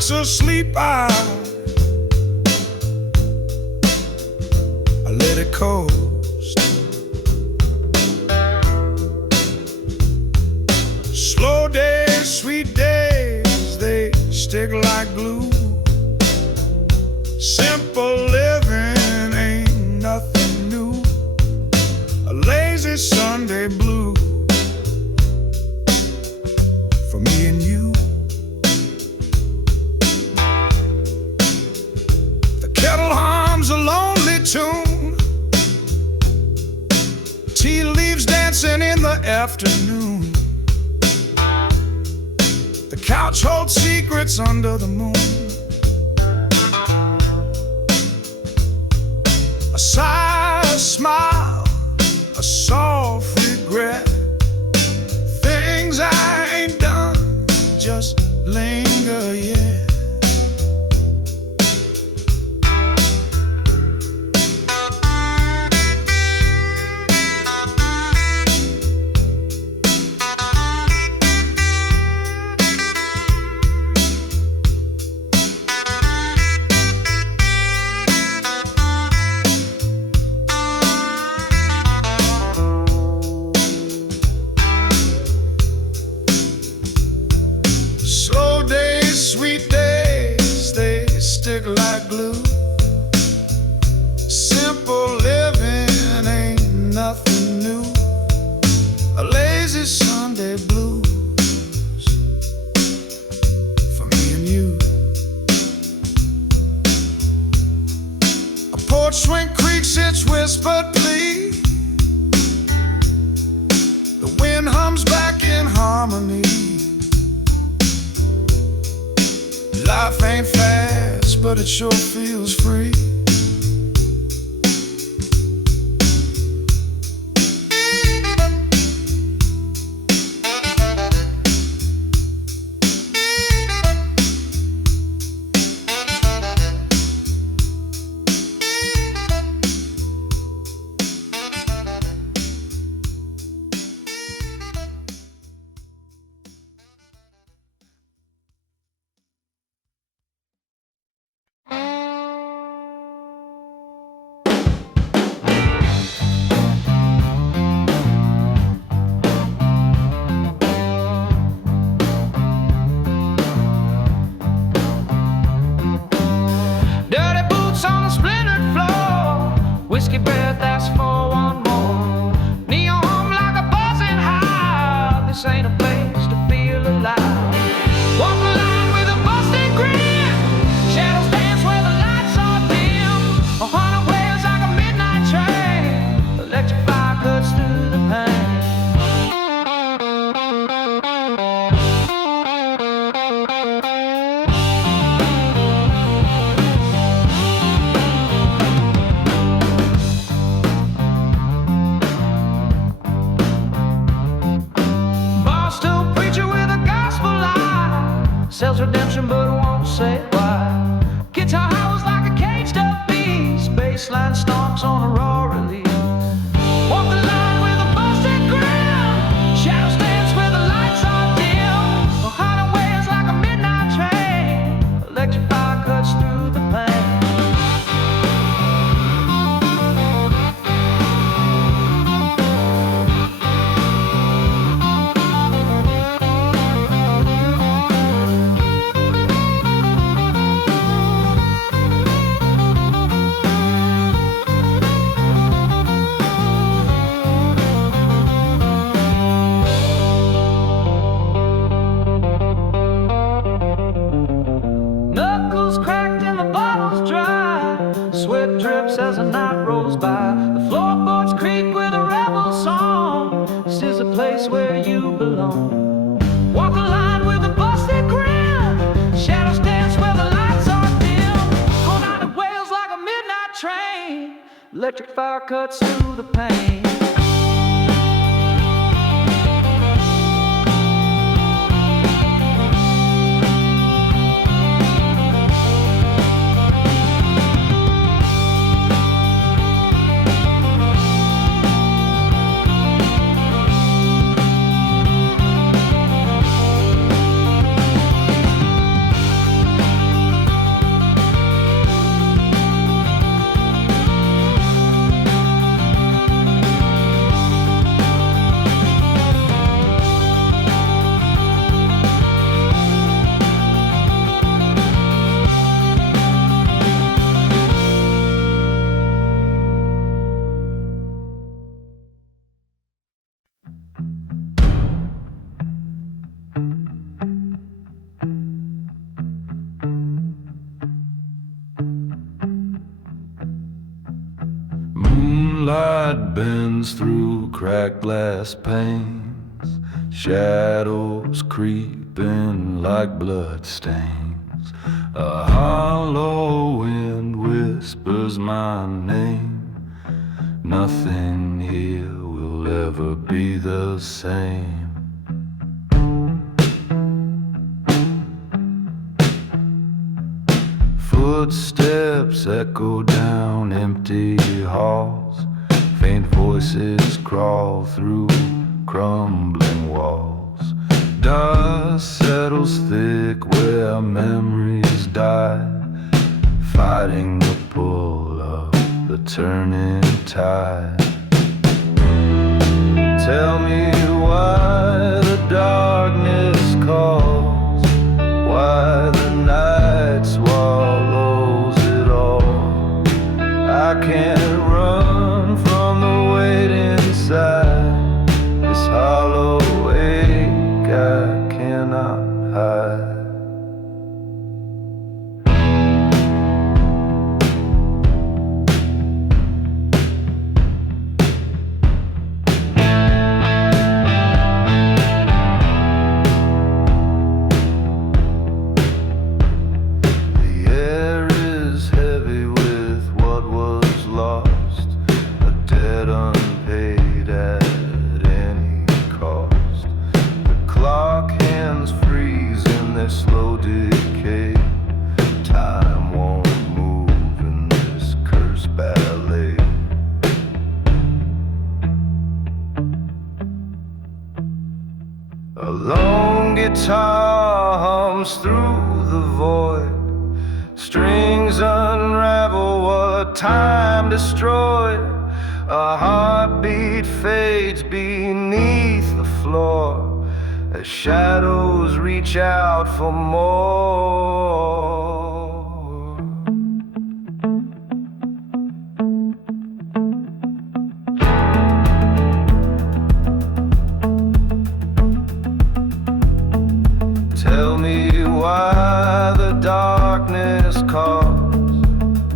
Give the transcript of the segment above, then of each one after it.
nights of sleep, I let it coast. Slow days, sweet days, they stick like glue. Simple living ain't nothing new. A lazy Sunday blue for me and you. The kettle hums a lonely tune. Tea leaves dancing in the afternoon. The couch holds secrets under the moon. A sigh, a smile, a soft regret. Things I ain't done just linger yet. Sweet days, they stick like glue. Simple living ain't nothing new. A lazy Sunday blues for me and you. A porch swing creaks its whispered plea. The wind hums back in harmony. Life ain't fast, but it sure feels free. Whiskey breath asks for one more. Neon hum like a buzzing hive. This ain't a place to feel alive. Walk the line with a busted grin. Shadows dance where the lights are dim. 100 waves like a midnight train. Electric fire cuts through the pain. Sells redemption but won't say why. Guitar howls like a caged up beast. Bassline stomps on a raw release. Walk the line with a busted grill. Shadows dance where the lights are dim. 100 waves like a midnight train. Electric fire cuts through the pain. As the night rolls by, the floorboards creak with a rebel song. This is a place where you belong. Walk the line with a busted grin. Shadows dance where the lights are dim. Cold night wails like a midnight train. Electric fire cuts through the pain. Moonlight bends through cracked glass panes, shadows creeping like blood stains. A hollow wind whispers my name. Nothing here will ever be the same. Footsteps echo down empty halls. Faint voices crawl through crumbling walls. Dust settles thick where memories die, fighting the pull of the turning tide. Tell me why the darkness calls, why the night swallows it all. I can't run from the weight inside, this hollow ache I cannot hide. Slow decay, time won't move in this cursed ballet. A lone guitar hums through the void, strings unravel what time destroyed. A heartbeat fades beneath the floor as shadows reach out for more. Tell me why the darkness calls,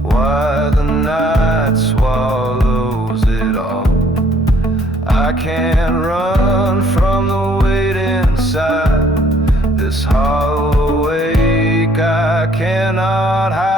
why the night swallows it all. I can't run from the weight inside, this hollow ache I cannot hide.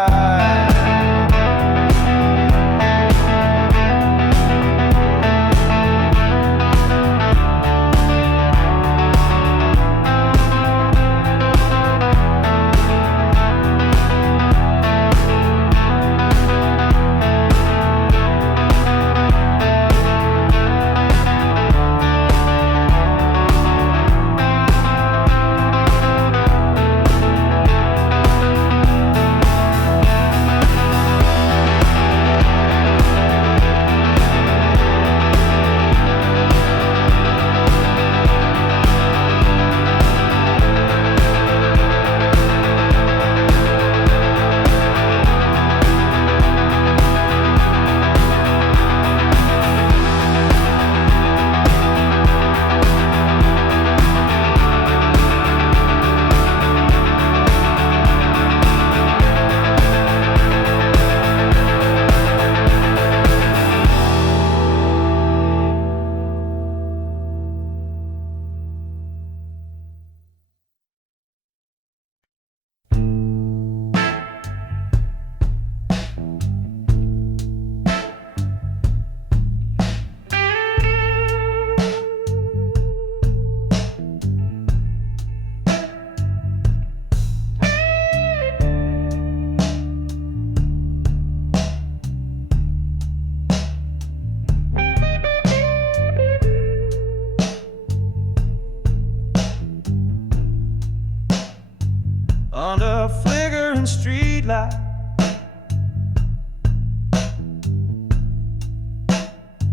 Under a flickering streetlight,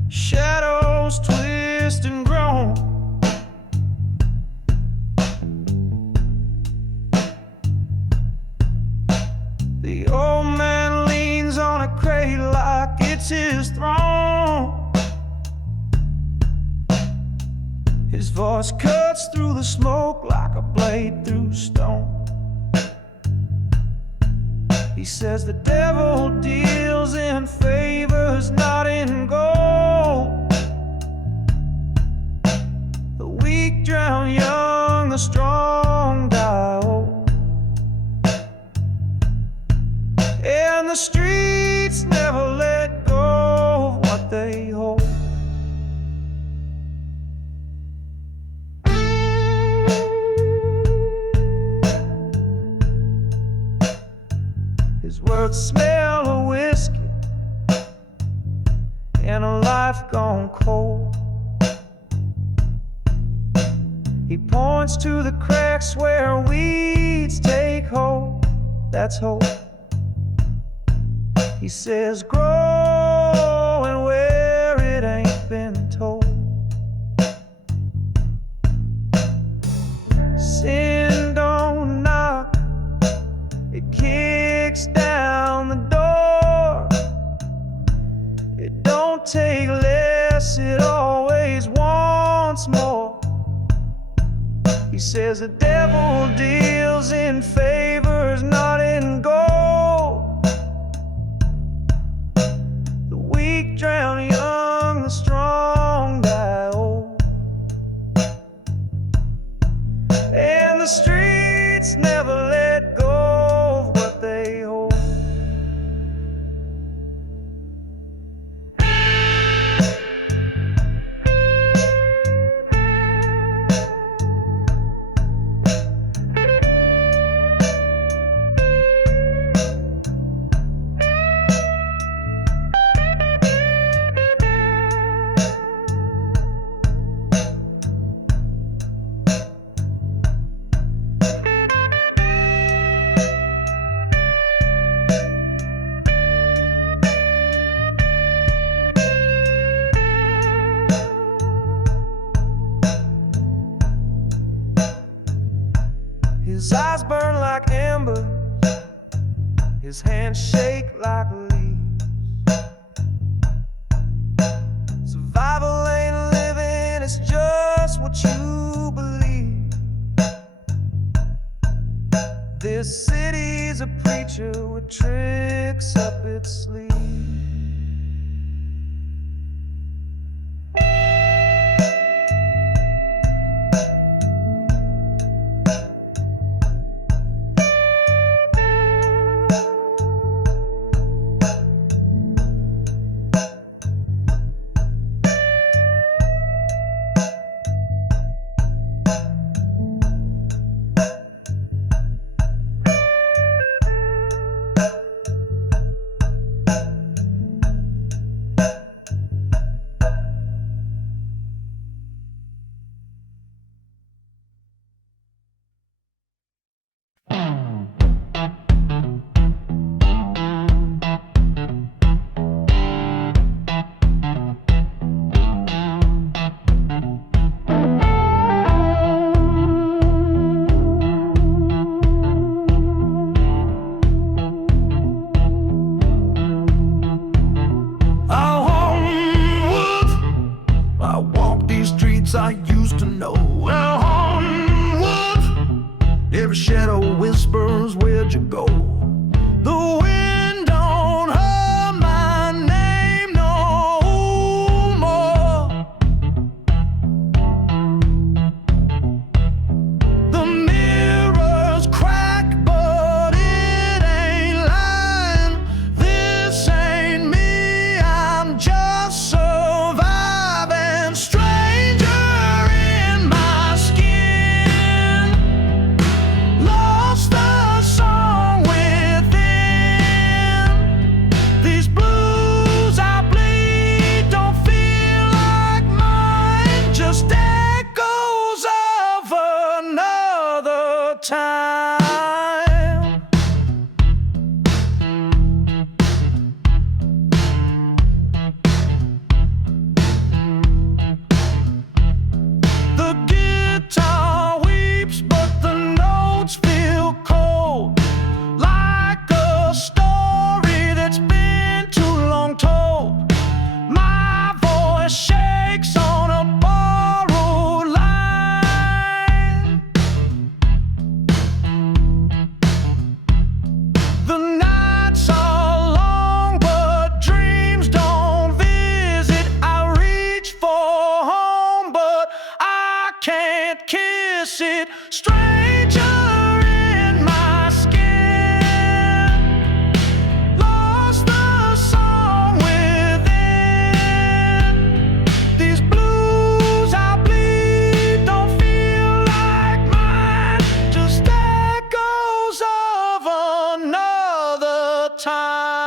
shadows twist and groan. The old man leans on a crate like it's his throne. His voice cuts through the smoke like a blade through stone. He says the devil deals in favors, not in gold. drown young, the strong die old. And the streets never let go of what they hold. His words smell of whiskey and a life gone cold. He points to the cracks where weeds take hold. That's hope. He says, growing where it ain't been told. Sin don't knock, it kicks down the door. It don't take less, it always wants more. He says the devil deals in favors, not in gold. The weak drown young, the strong die old. And the streets never let go of what they hold. His eyes burn like embers, his hands shake like leaves. Survival ain't living, it's just what you believe. This city's a preacher with tricks up its sleeve. I used to know. Well, onward, every shadow whispers, where'd you go? The wind don't hum my name no more. The mirrors crack, but it ain't lying. This ain't me, I'm just surviving. Stranger in my skin, lost the song within. These blues I bleed don't feel like mine, just echoes of another time. The guitar weeps, but the notes feel cold, like a story that's been too long told. My voice shakes on a borrowed line. sit stranger in my skin. Lost the song within. These blues I bleed don't feel like mine, just echoes of another time.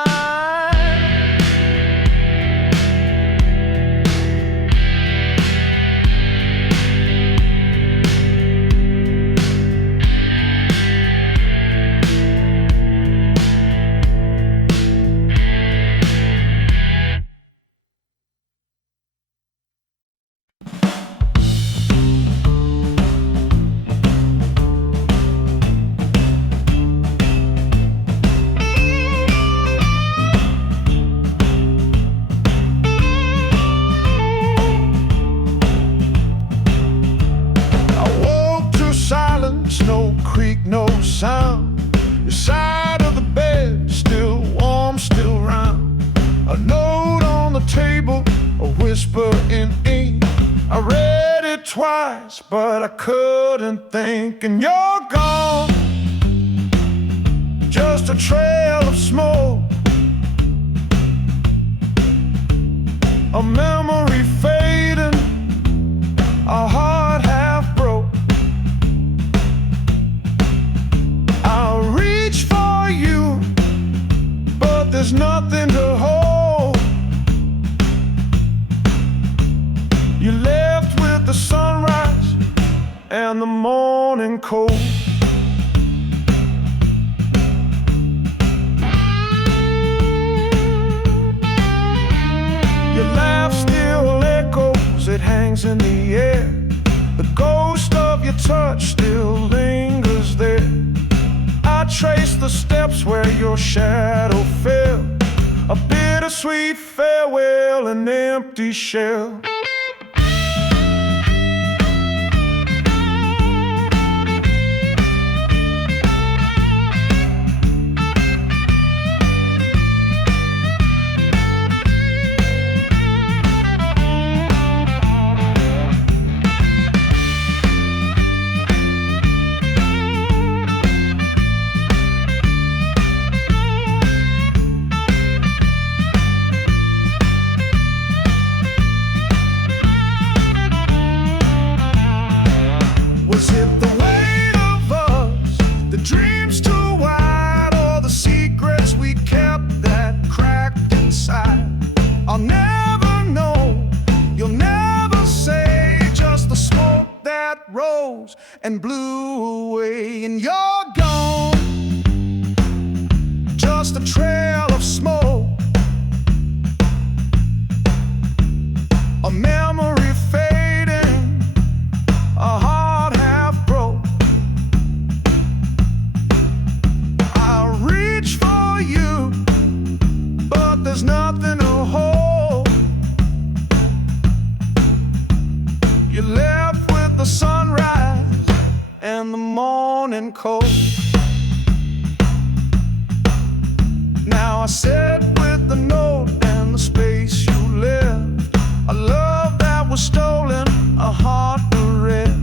No creak, no sound. Your side of the bed, still warm, still round. A note on the table, a whisper in ink. I read it twice, but I couldn't think. And you're gone, just a trail of smoke, a memory fading, a heart half broke. I'll reach for you, but there's nothing to hold. You left with the sunrise and the morning cold. Your laugh still echoes, it hangs in the air. The ghost of your touch still lingers there. I trace the steps where your shadow fell, a bittersweet farewell, an empty shell. Was it the weight of us, the dreams too wide, or the secrets we kept that cracked inside? I'll never know, you'll never say, just the smoke that rose and blew away. And you're gone, just a trail of smoke, a memory fading, a heart half broke. I'll reach for you, but there's nothing to hold. You left with the sunrise and the morning cold. Now I sit with the note and the space you left, a love that was stolen, a heart bereft.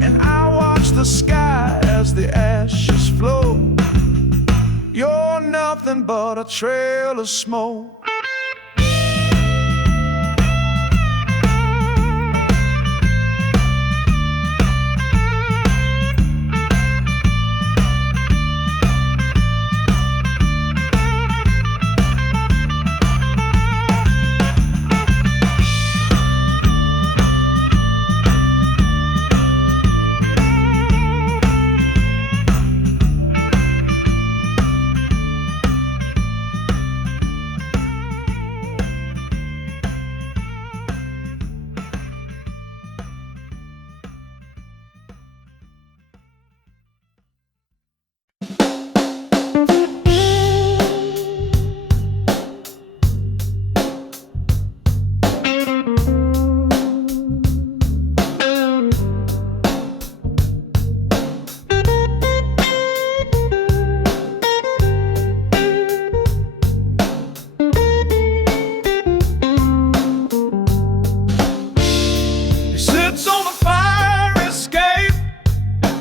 And I watch the sky as the ashes flow. You're nothing but a trail of smoke.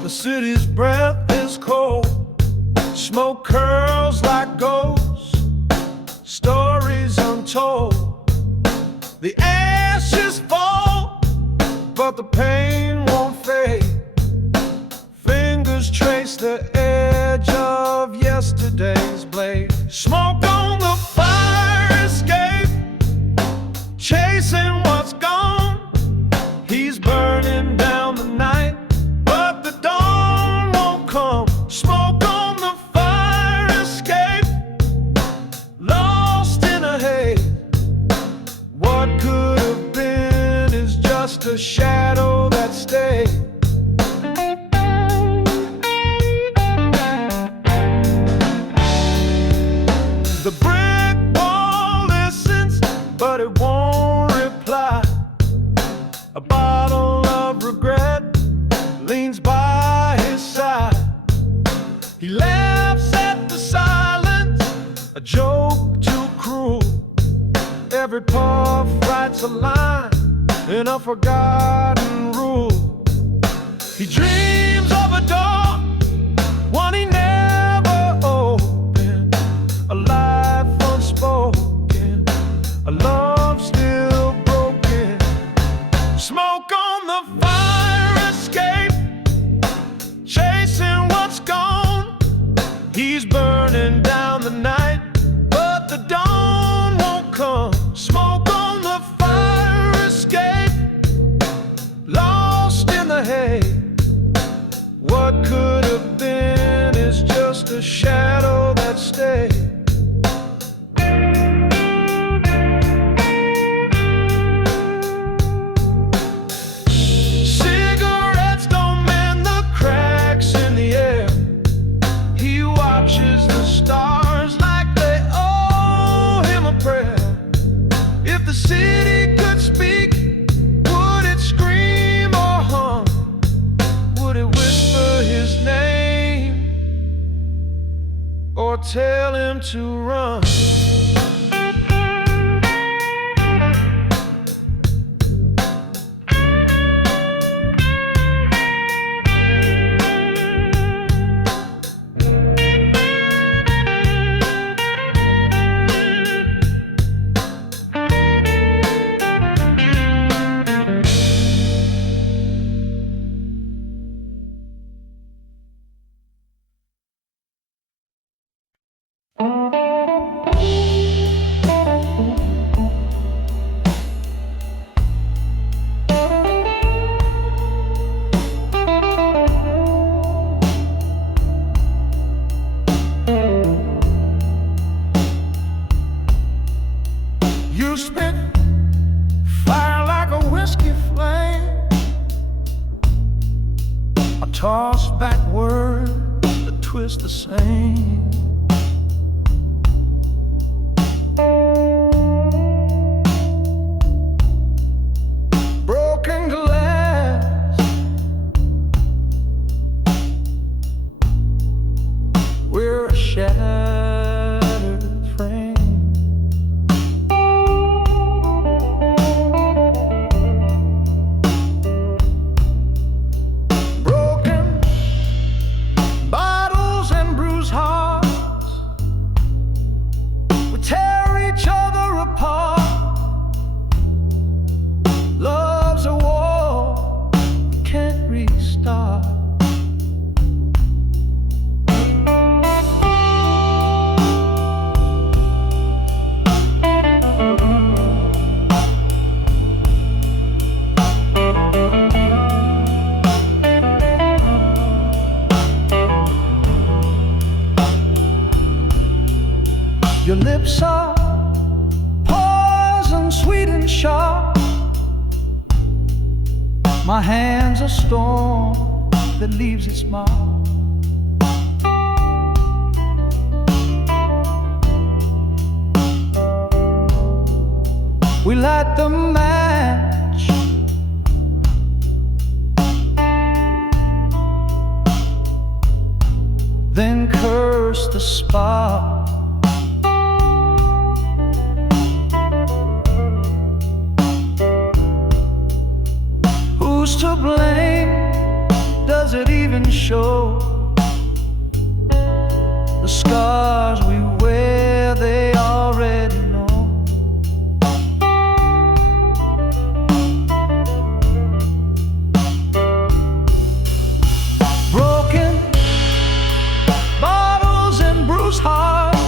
The city's breath is cold, smoke curls like ghosts, stories untold. The ashes fall, but the pain won't fade. Fingers trace the edge of yesterday's blade. Smoke on the fire escape, chasing what's gone. He's burning down the night, but the dawn won't come. Smoke on the fire escape, lost in a haze. What could have been is just a shadow that stayed. The brick wall listens, but it won't reply. A bottle of regret leans by his side. He laughs at the silence, a joke too cruel. Every puff writes a line in a forgotten rule. He dreams of a door, one he never opened, a life unspoken, a love still broken. Smoke on the fire escape, chasing what's gone. He's burning down the night, but the dawn won't come. Smoke on the fire escape, lost in the haze. What could have been is just a shadow that stayed. Cigarettes don't mend the cracks in the air. He watches the stars like they owe him a prayer. If the city could speak, would it scream or hum? Would it whisper his name or tell him to run? You spit fire like a whiskey flame, a toss back word that twists the same. Broken glass, we're a shattered frame. Broken bottles and bruised hearts, we tear each other apart. Love's a war, can't restart. Your lips are poison, sweet and sharp. My hand's a storm that leaves its mark. We light the match, then curse the spark. Who's to blame? Does it even show? The scars we wear, they already know. Broken bottles and bruised hearts,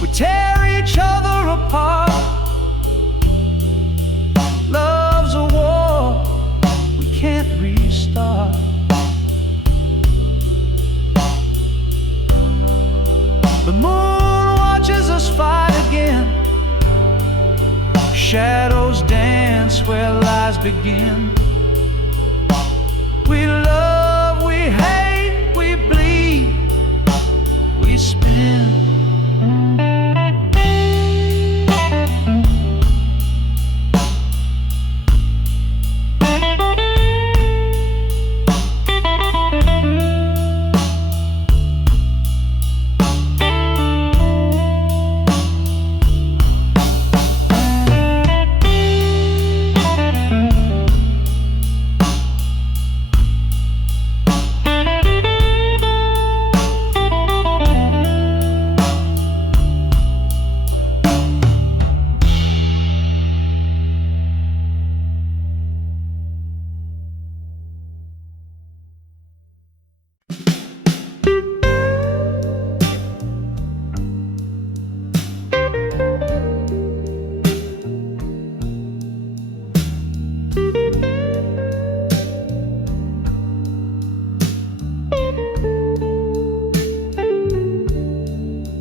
we tear each other apart. Love's a war we can't restart. The moon watches us fight again. Shadows dance where lies begin. We love, we hate, we bleed, we spin.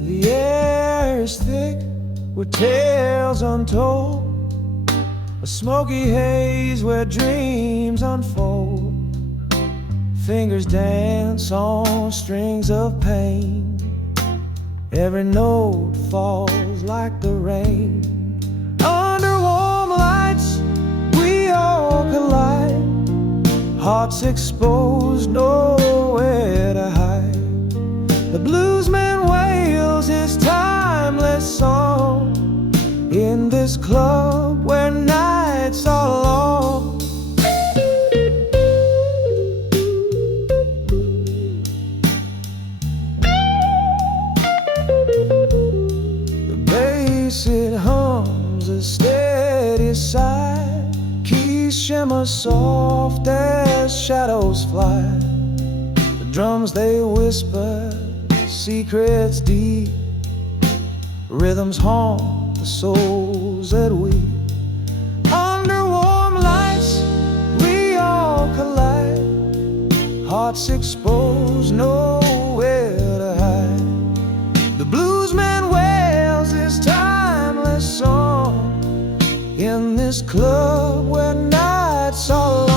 The air is thick with tales untold, a smoky haze where dreams unfold. Fingers dance on strings of pain, every note falls like the rain. Under warm lights we all collide, hearts exposed, nowhere to hide. The bluesman wails his timeless song in this club where nights are long. The bass, it hums a steady sigh, keys shimmer soft as shadows fly. The drums, they whisper secrets deep, rhythms haunt the souls that weep. Under warm lights we all collide, hearts exposed, nowhere to hide. The bluesman wails his timeless song in this club where nights are long.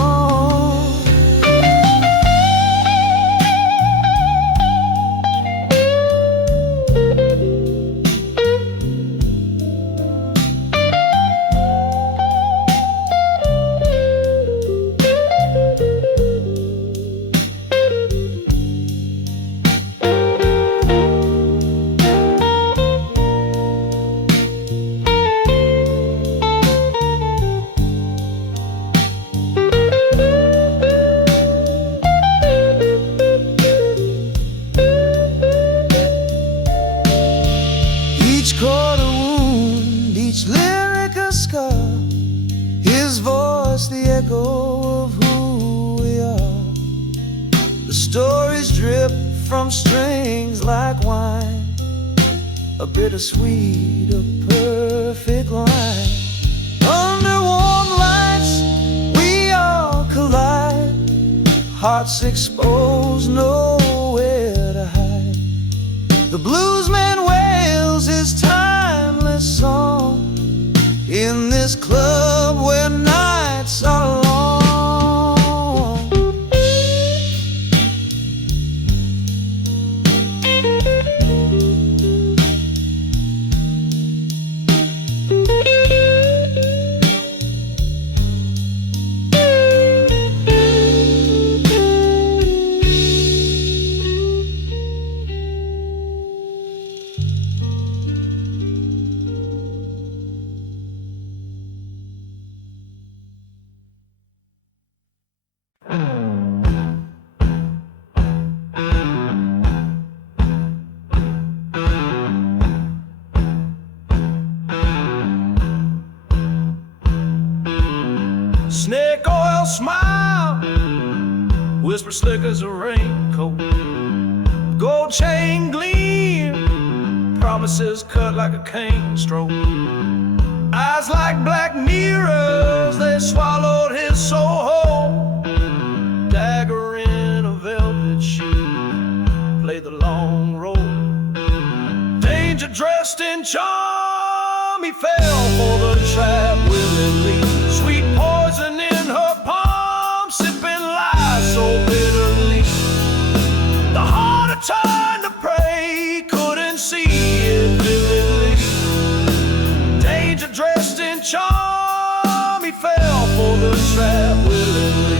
Each chord a wound, each lyric a scar, his voice the echo of who we are. The stories drip from strings like wine, a bittersweet, a perfect line. Under warm lights we all collide, hearts exposed, nowhere to hide. The bluesman wails his timeless song in this club where nights are long. whisper slick as a raincoat. Gold chain gleam, promises cut like a cane stroke. Eyes like black mirrors, they swallowed his soul whole. Dagger in a velvet sheet, play the long road. Danger dressed in charm, he fell for the trap willingly. Sweet poison in her palm, sipping lies so bitterly. The heart had turned to prey, couldn't see it vividly. Danger dressed in charm, he fell for the trap willingly.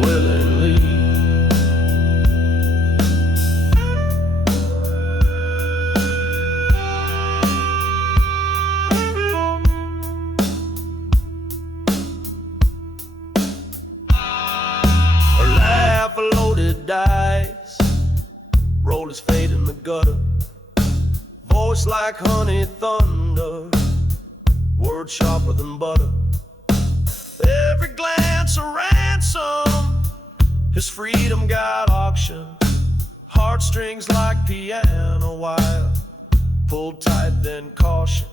Willingly. Her laugh, a loaded dice, roll his fate in the gutter. Voice like honey thunder, words sharper than butter. Every glance a ransom, his freedom got auctioned. Heartstrings like piano wire, pulled tight then caution.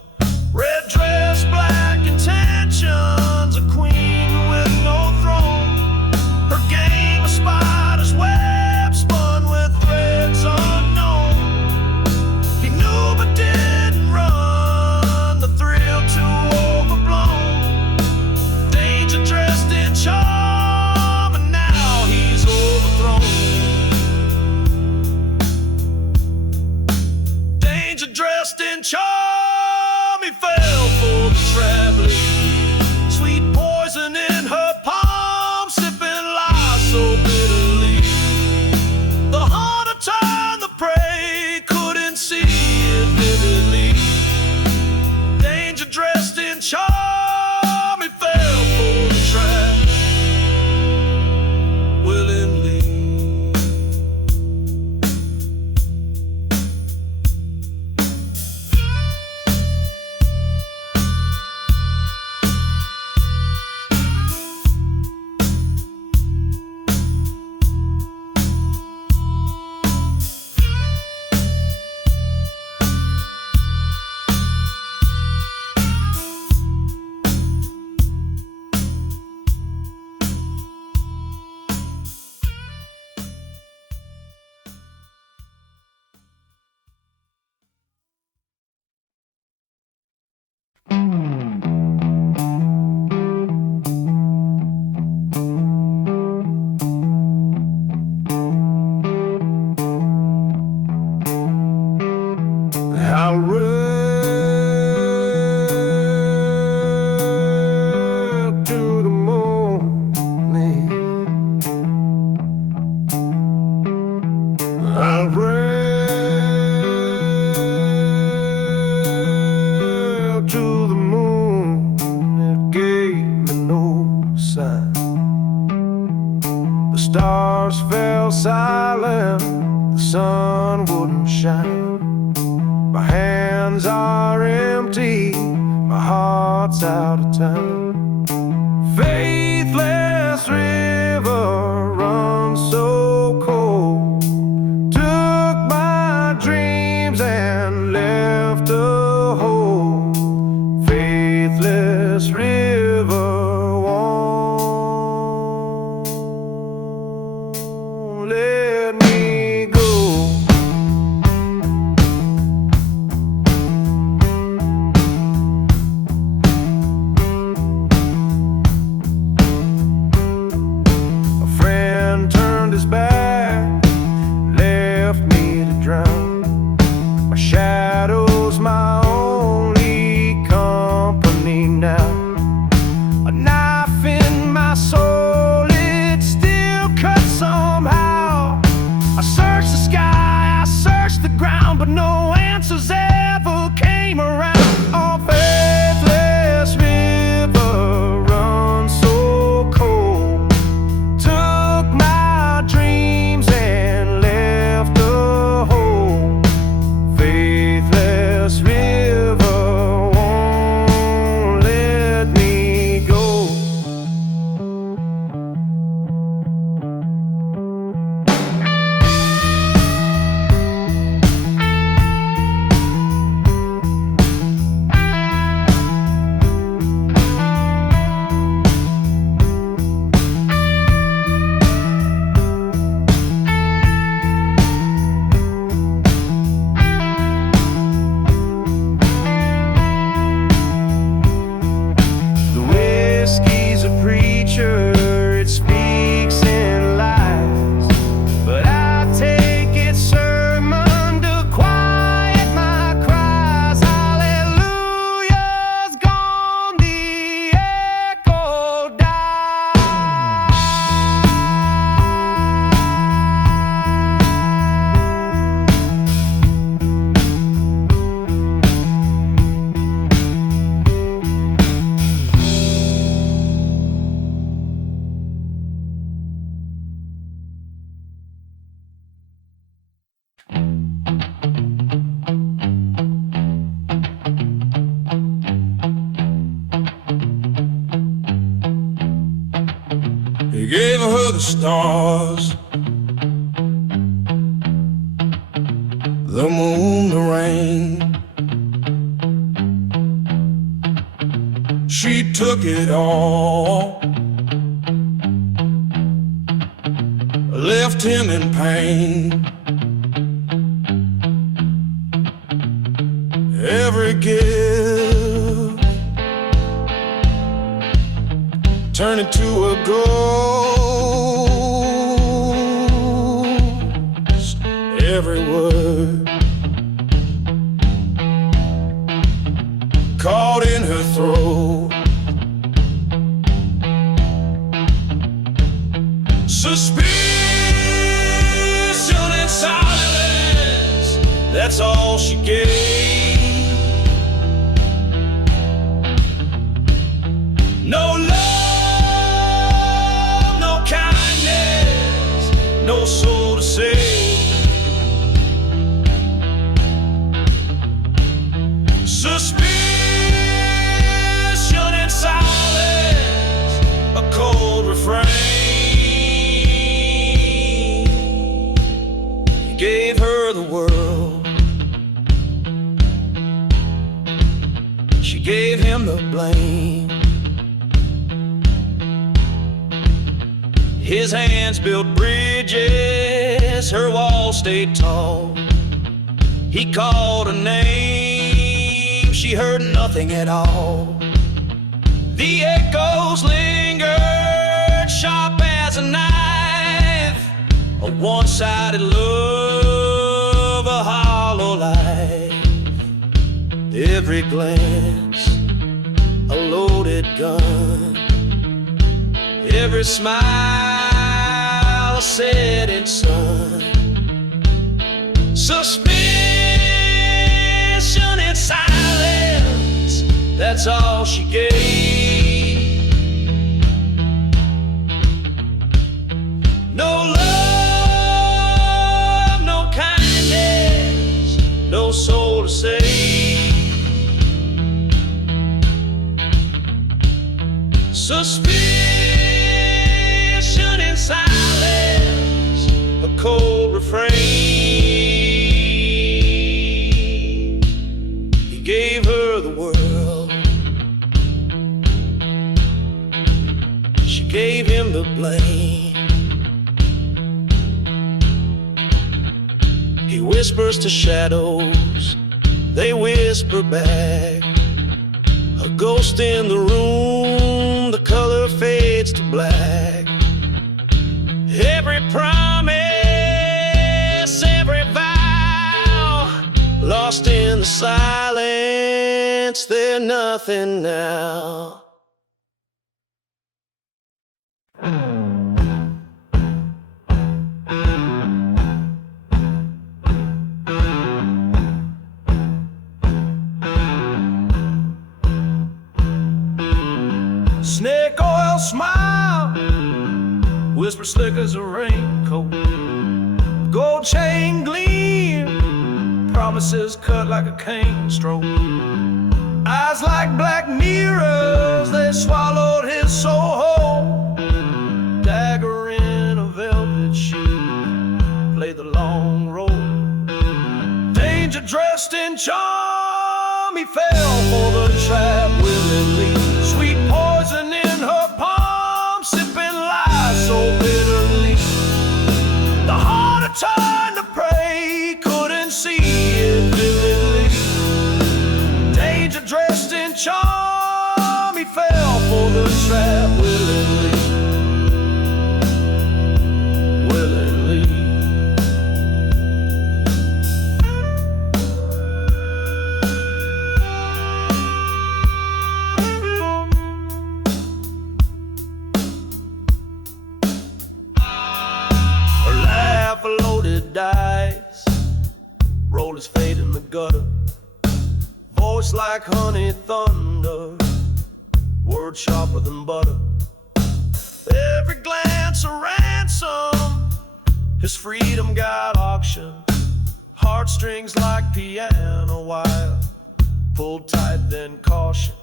Red dress, black intentions, a queen with no throne. Her game a spider's web, spun with threads unknown. He knew but didn't run, the thrill too overblown. Danger dressed in charm, and now he's overthrown. Danger dressed in charm, he fell for the trap. Sweet poison in her palm, sipping lies so bitterly. The hunter turned the prey, couldn't see it vividly. Danger dressed in charm, he fell for the trap willingly. I'll run to the morning. I'll run to the moon. It gave me no sign. The stars fell silent, the sun wouldn't shine. My hands are empty, my heart's out of time. Faithless river runs so cold, took my dreams and left a hole. Faithless river won't let me go. Dream He gave her the stars, the moon, the rain. She took it all, left him in pain. Every gift turned into a ghost. Every word caught in her throat. Suspicion and silence, that's all she gave. No love, no kindness, no soul to save. Suspicion and silence, a cold refrain. He gave her the world, she gave him the blame. His hands built bridges, her walls stayed tall. He called her name, she heard nothing at all. The echoes lingered, sharp as a knife. A one-sided love, a hollow life. Every glance, a loaded gun. Every smile, a setting sun. Suspicion and silence, that's all she gave. No love, no kindness, no soul to save. Suspicion and silence, a cold refrain. He gave her the world, she gave him the blame. He whispers to shadows, they whisper back. A ghost in the room, the color fades to black. Every promise, every vow, lost in the silence, they're nothing now. Snake oil smile, whisper slick as a raincoat. Gold chain gleam, promises cut like a cane stroke. Eyes like black mirrors, they swallowed his soul whole. Dagger in a velvet sheet, play the long road. Danger dressed in charm, he fell for the trap willingly. Sweet poison in her palm, sipping lies so bitterly. The heart had turned to prey, couldn't see it vividly. Danger dressed in charm, he fell for the trap willingly. Willingly. Dice, roll his fate in the gutter. Voice like honey thunder, word sharper than butter. Every glance a ransom, his freedom got auctioned. Heartstrings like piano wire, pulled tight then caution.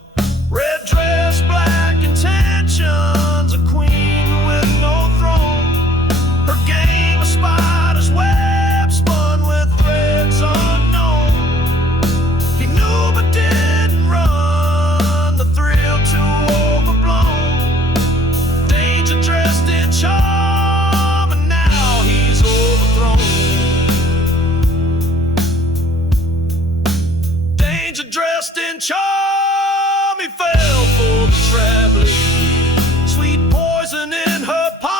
Red dress, black intentions, a queen with no throne. Her game of spiders web spun with threads unknown. He knew but didn't run, the thrill too overblown. Danger dressed in charm, and now he's overthrown. Danger dressed in charm, he fell for the trap leaf. Sweet poison in her palm.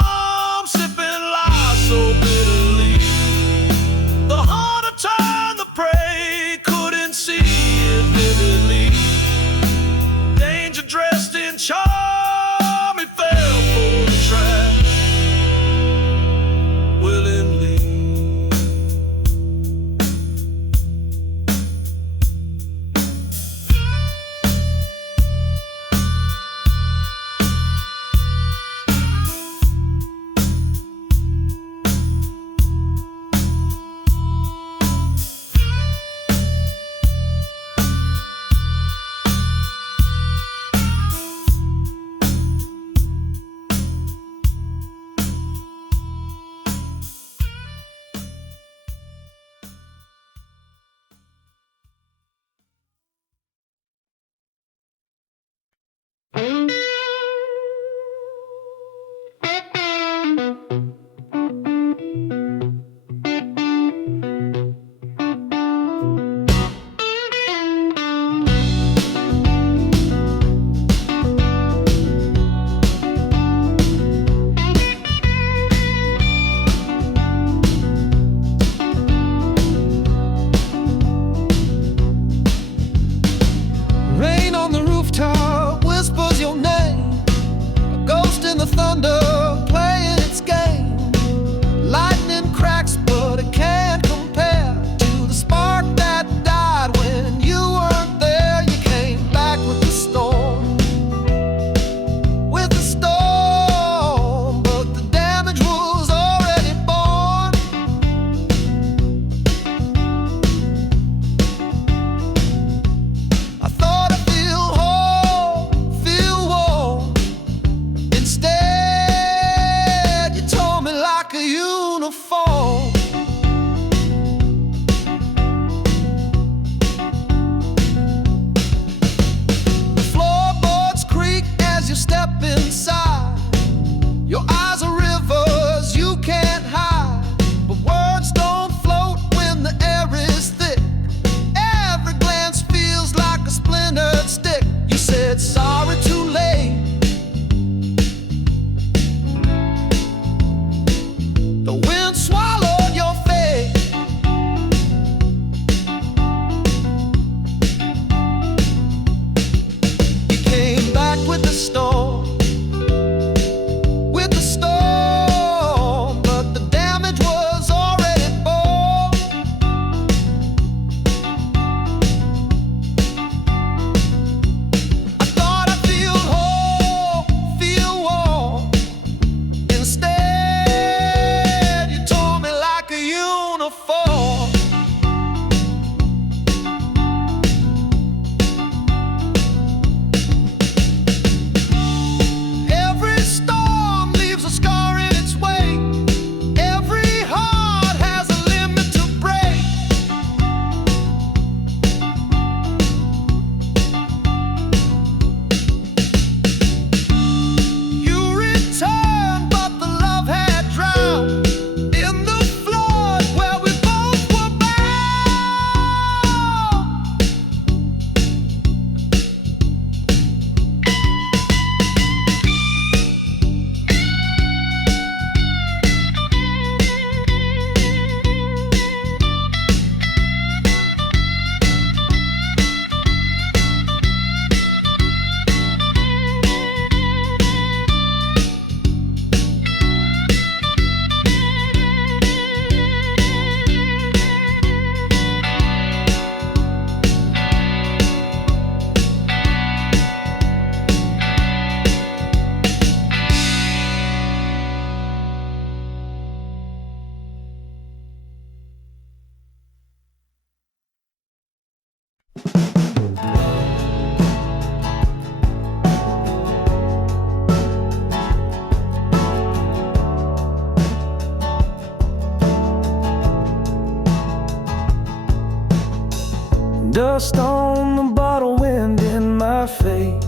Dust on the bottle, wind in my face.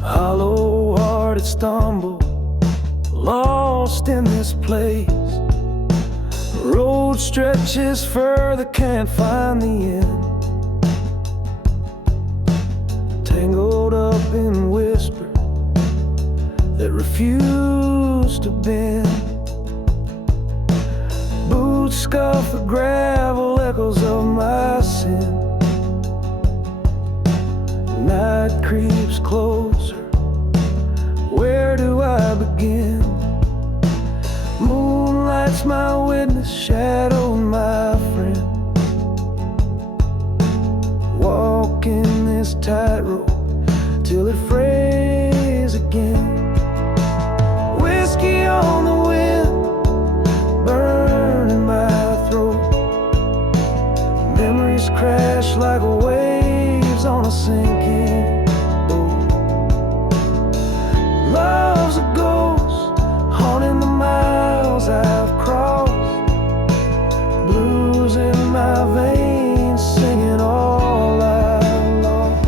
Hollow-hearted stumble, lost in this place. Road stretches further, can't find the end. Tangled up in whisper that refuse to bend. Boots scuff the gravel, echoes of my sin. Night creeps closer, where do I begin? Moonlight's my witness, shadow my friend. Walking this tightrope till it frays again. Whiskey on the wind, burning my throat. Memories crash like waves on a sinking boat. Love's a ghost, haunting the miles I've crossed. Blues in my veins, singing all I lost.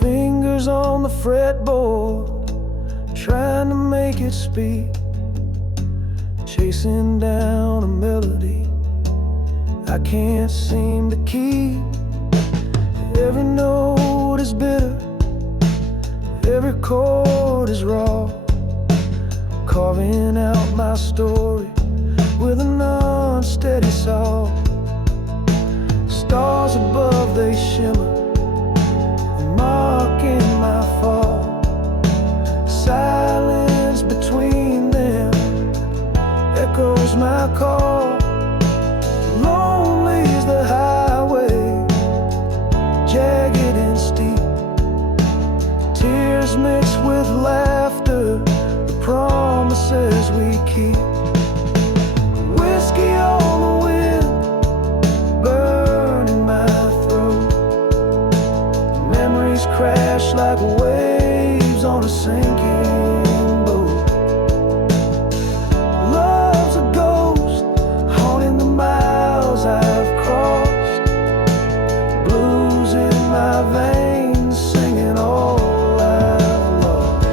Fingers on the fretboard, trying to make it speak. Chasing down a melody I can't seem to keep. Every note is bitter, every chord is raw, carving out my story with an unsteady saw. Stars above, they shimmer, marking my fall. Silence between them echoes my call. Lonely's the highway, jagged and steep. Tears mixed with laughter, the promises we keep. Whiskey on the wind, burning my throat. Memories crash like waves on a sinking boat. Love's a ghost, haunting the miles I've crossed. Blues in my veins, singing all I've lost.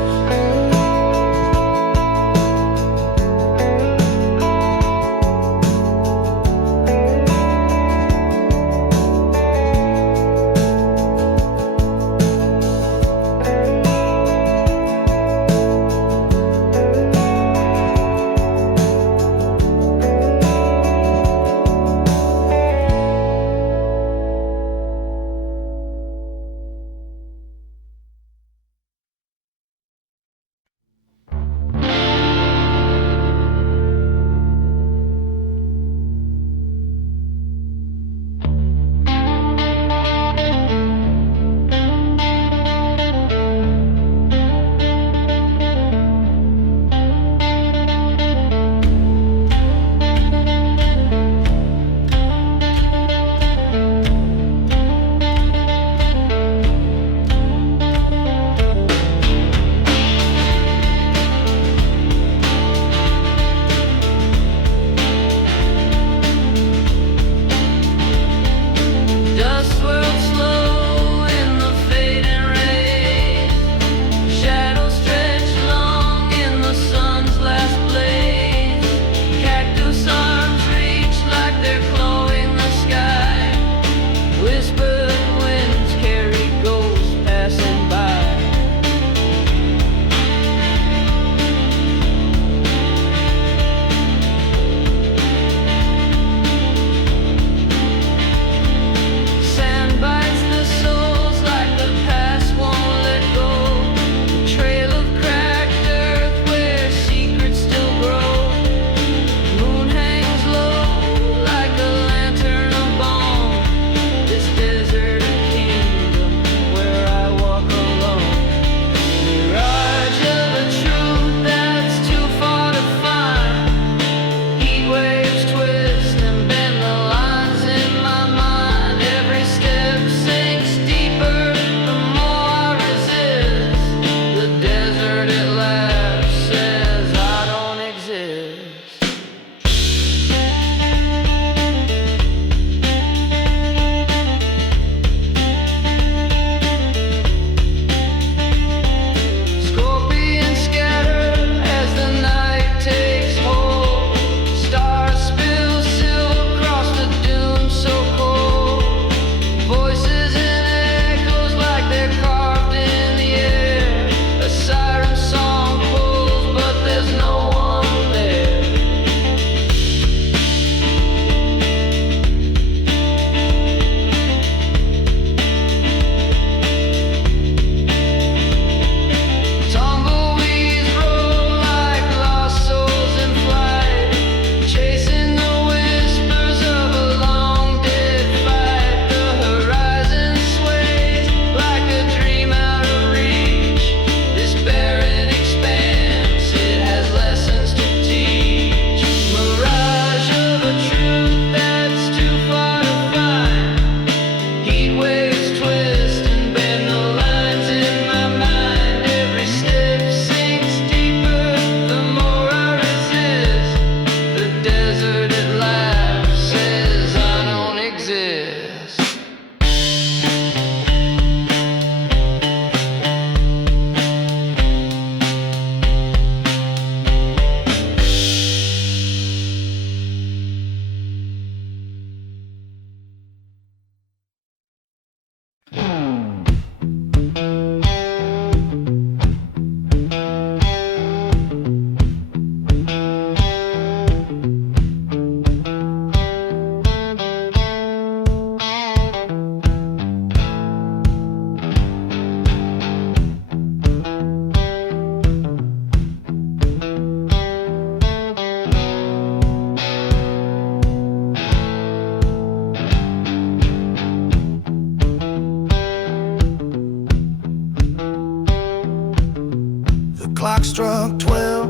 clock struck 12.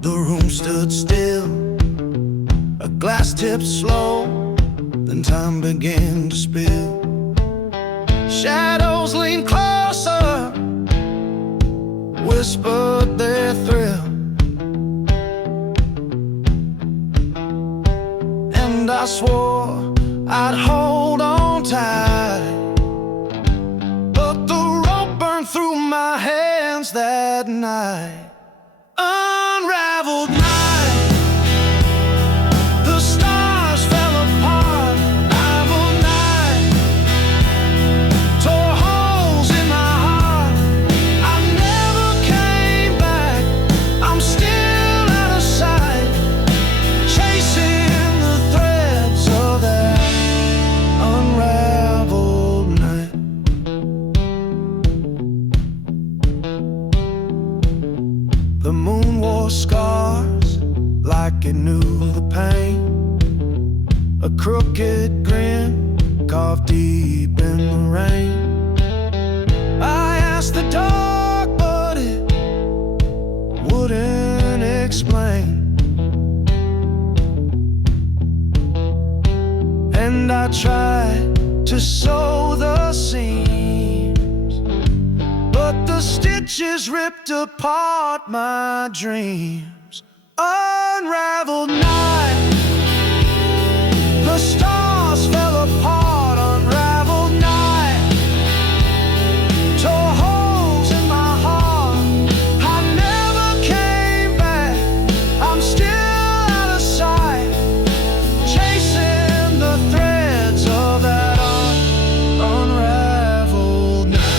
The room stood still. A glass tipped slow, then time began to spill. Shadows leaned closer, whispered their thrill, and I swore I'd hold on tight, but the rope burned through my hands that night. Unraveled night, the stars fell apart. Unraveled night, tore holes in my heart. I never came back, I'm still out of sight, chasing the threads of that unraveled night. The moon wore scars like it knew the pain. A crooked grin carved deep in the rain. I asked the dark, but it wouldn't explain. And I tried to sew the seams, but the stitches ripped apart my dreams. Unraveled night, the stars fell apart. Unraveled night, tore holes in my heart. I never came back, I'm still out of sight, chasing the threads of that unraveled night.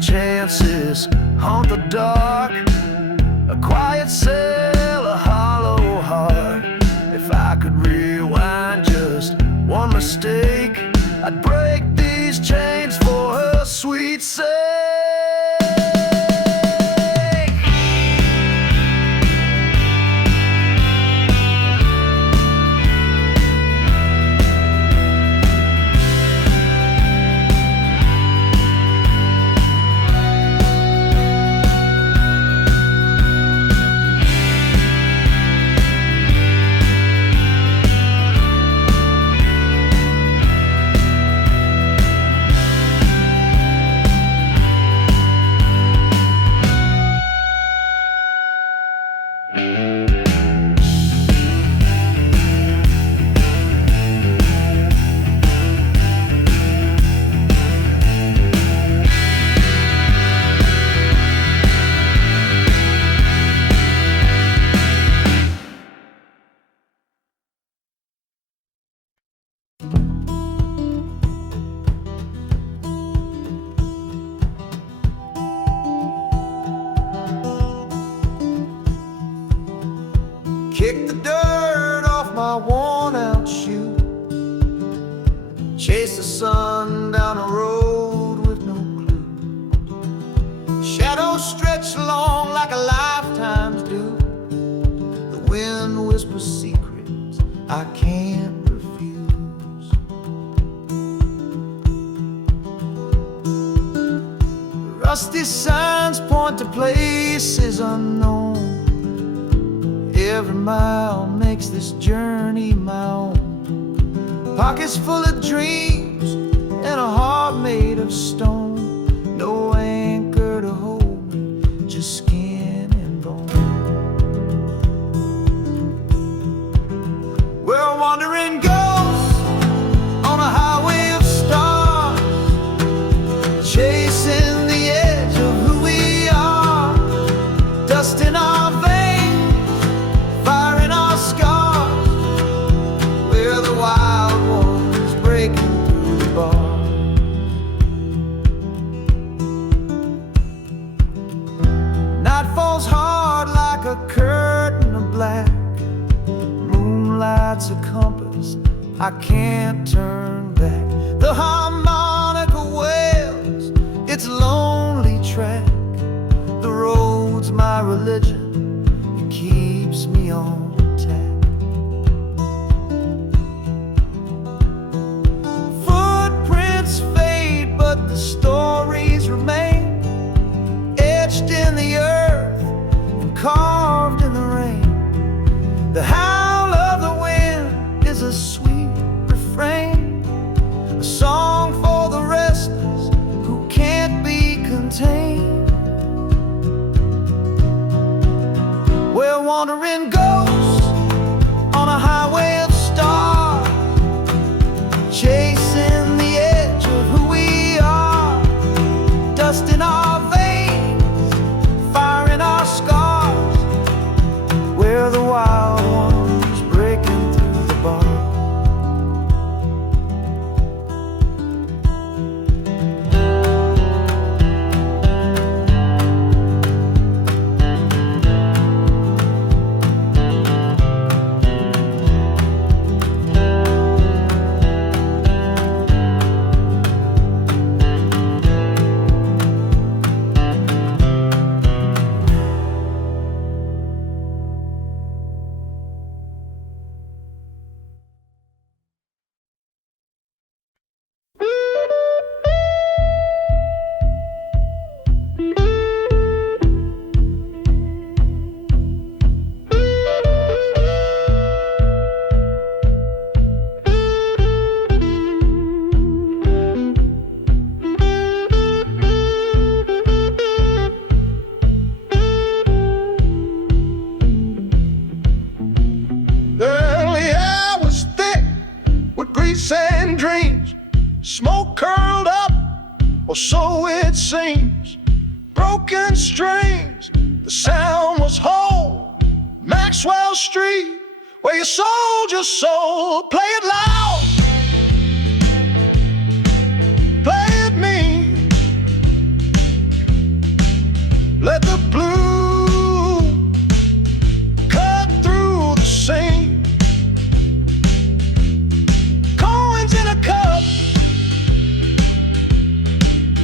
Chances haunt the dark, a quiet cell, a hollow heart. If I could rewind just one mistake, I'd break these chains for her sweet sake. shadows stretch along like a lifetime's due. The wind whispers secrets I can't refuse. Rusty signs point to places unknown. Every mile makes this journey my own. Pockets full of dreams and a heart made of stone. No anchor to hold me, just skin and bone. We're wandering ghosts on a highway of stars, chasing the edge of who we are. Dust in our veins, fire in our scars. We're the wild ones breaking through the bars. Night falls hard like a curtain of black. Moonlight's a compass, I can't turn back. The harmonica wails its lonely track. The road's my religion, it keeps me on tack. Footprints fade, but the stories remain, etched in the earth and carved in the rain. The howl of the wind is a sweet refrain, a song for the restless who can't be contained. We're wandering ghosts on a highway of stars, chasing the edge of who we are. Dust in our veins, fire in our scars. We're the wild ones breaking through the bars. And dreams, smoke curled up, or so it seems. Broken strings, the sound was whole. Maxwell Street, where you sold your soul. Play it loud, play it mean. Let the blue cut through the scene. In a cup,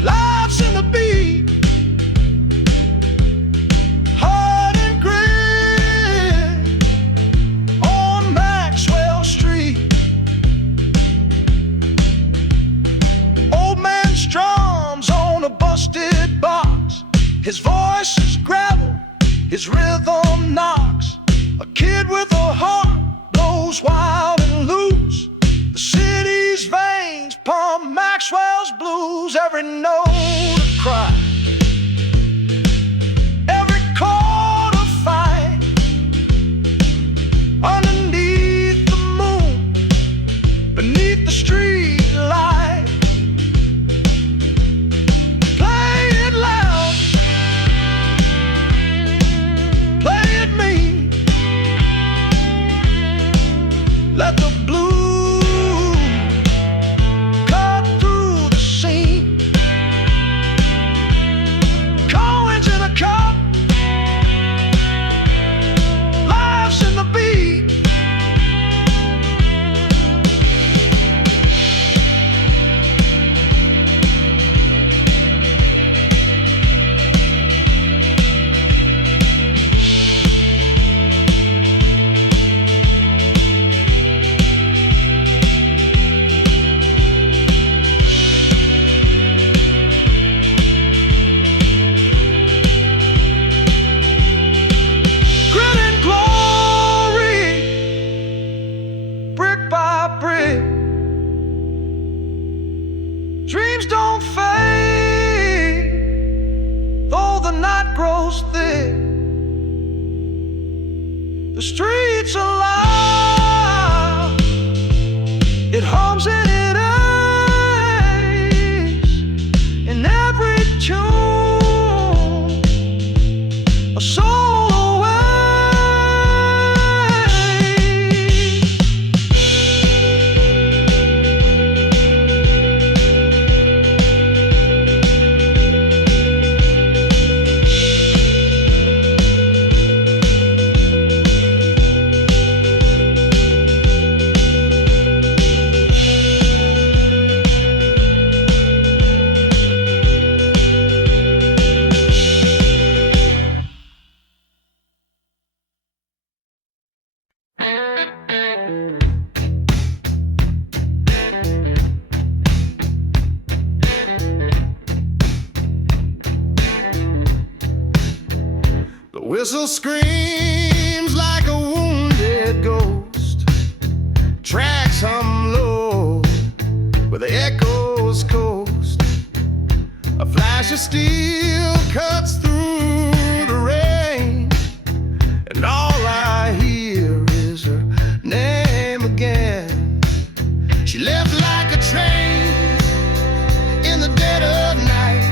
life's in the beat, hard and grit on Maxwell Street. Old man strums on a busted box. His voice is gravel, his rhythm knocks. A kid with a heart blows wild and loose. The city's veins pump Maxwell's blues. Every note a cry, every chord a fight. Underneath the moon, beneath the street light. Play it loud, play it mean. Let the blue night grows thick, the streets are loud, it hums and it aches in every tune, a soul away. The whistle screams like a wounded ghost, tracks hum low where the echoes coast. A flash of steel cuts through the rain, and all I hear is her name again. She left like a train in the dead of night,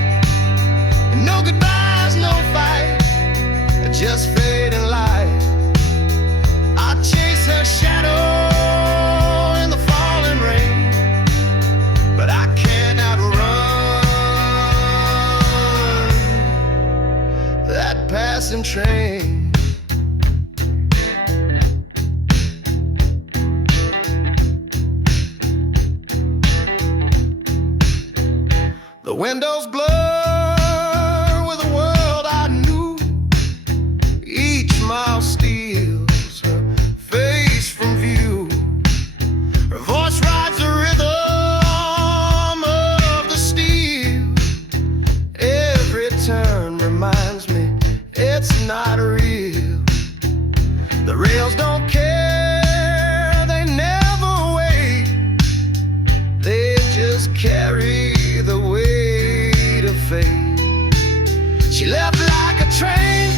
and no goodbyes, no fight, just fading light. I chase her shadow in the falling rain, but I can't outrun that passing train. The windows blur with a world I knew. Each mile steals her face from view. Her voice rides the rhythm of the steel. Every turn reminds me it's not real. The rails don't care, they never wait. They just carry the weight of fate. She left like a train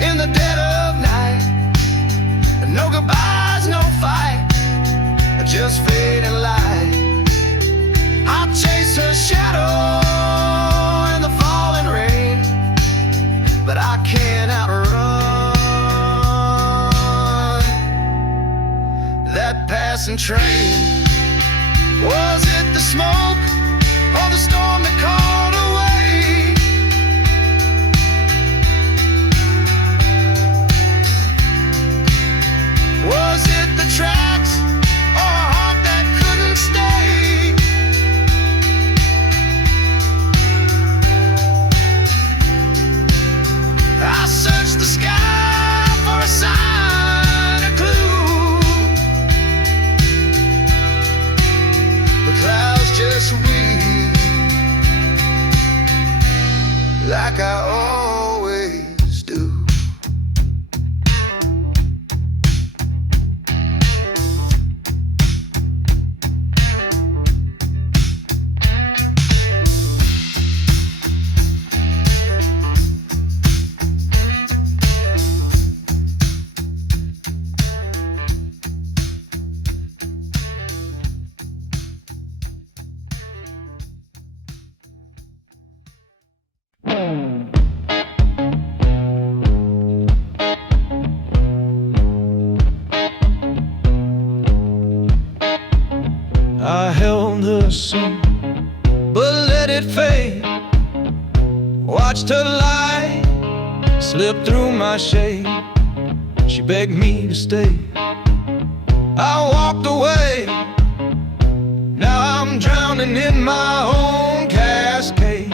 in the dead of night, and no goodbyes, no fight, just fading light. I chase her shadow in the falling rain, but I can't outrun that passing train. Was it the smoke or the storm that called away? Was it the tracks or a heart that couldn't stay? I searched the sky for a sign, a clue. The clouds just weep like I always do. I held her soon, but let it fade. Watched her light slip through my shade. She begged me to stay. I walked away. Now I'm drowning in my own cascade.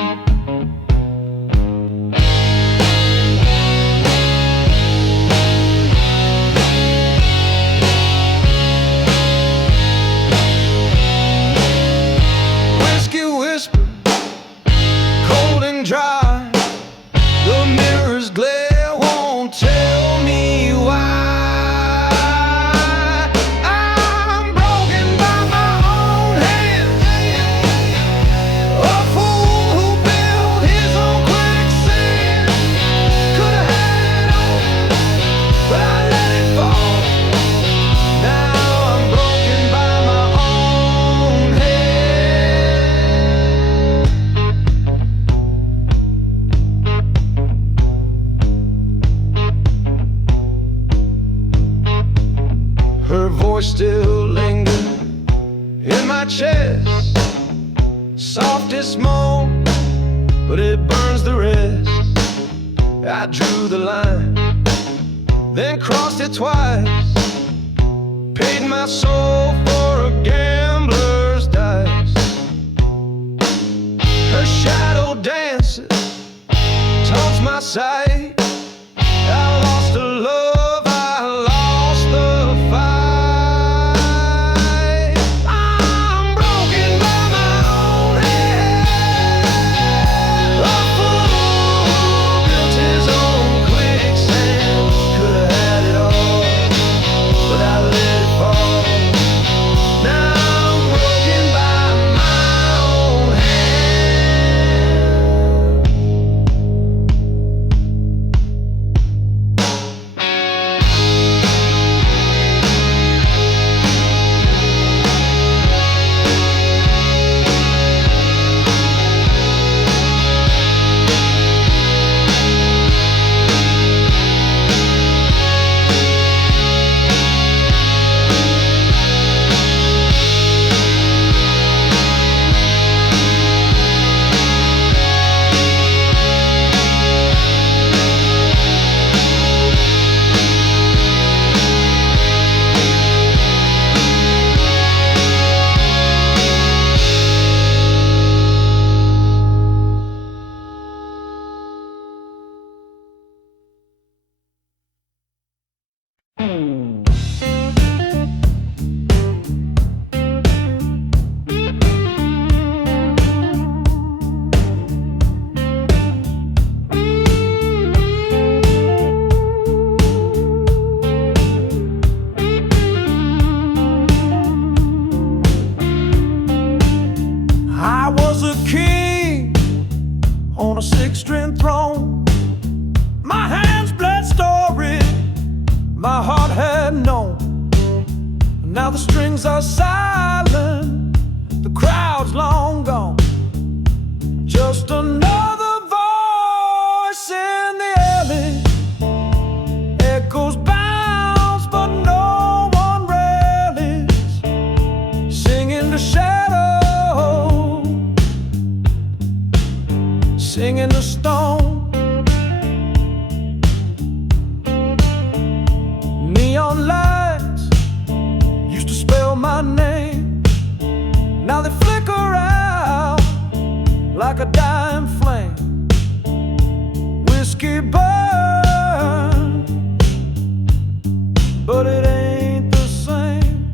Dry, the mirror's glare won't tell me why. I'm broken by my own hand, a fool who built his own quicksand. voice still lingers in my chest. Softest moan, but it burns the rest. I drew the line, then crossed it twice. Paid my soul for a gambler's dice. Her shadow dances, taunts my sight. I lost a love, I lost the fight. I'm broken by my own hand. A fool built his own quicksand. Could've had it all, but I let it fall. Now I'm broken by my own I was a king on a six-string throne. My hands bled story, my heart had known. Now the strings are silent, the crowd's long gone. Just another voice in the alley. Echoes bounce, but no one rallies. Singing the shadow, singing the stone. Neon lights used to spell my name. Now they flicker out like a dying flame. Whiskey burn, but it ain't the same.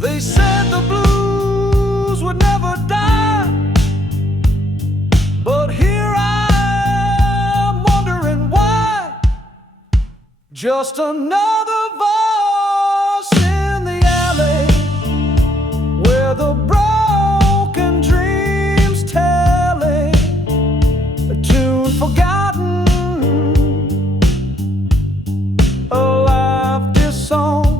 They said the blues would never die, but here I'm wondering why. Just another voice in the alley, where the broken dreams telling a tune forgotten, a life disowned.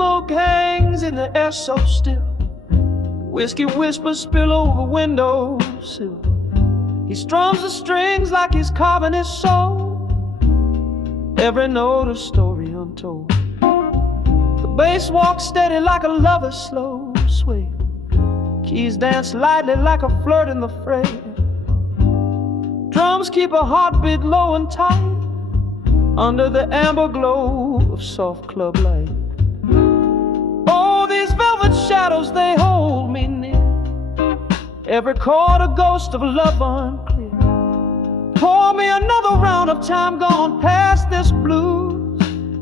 smoke hangs in the air so still. Whiskey whispers spill over windowsill. He strums the strings like he's carving his soul. Every note a story untold. The bass walks steady like a lover's slow sway. Keys dance lightly like a flirt in the fray. Drums keep a heartbeat low and tight under the amber glow of soft club light. Oh, these velvet shadows, they hold me near. Every chord a ghost of love unclear. Pour me another round of time gone past. This blues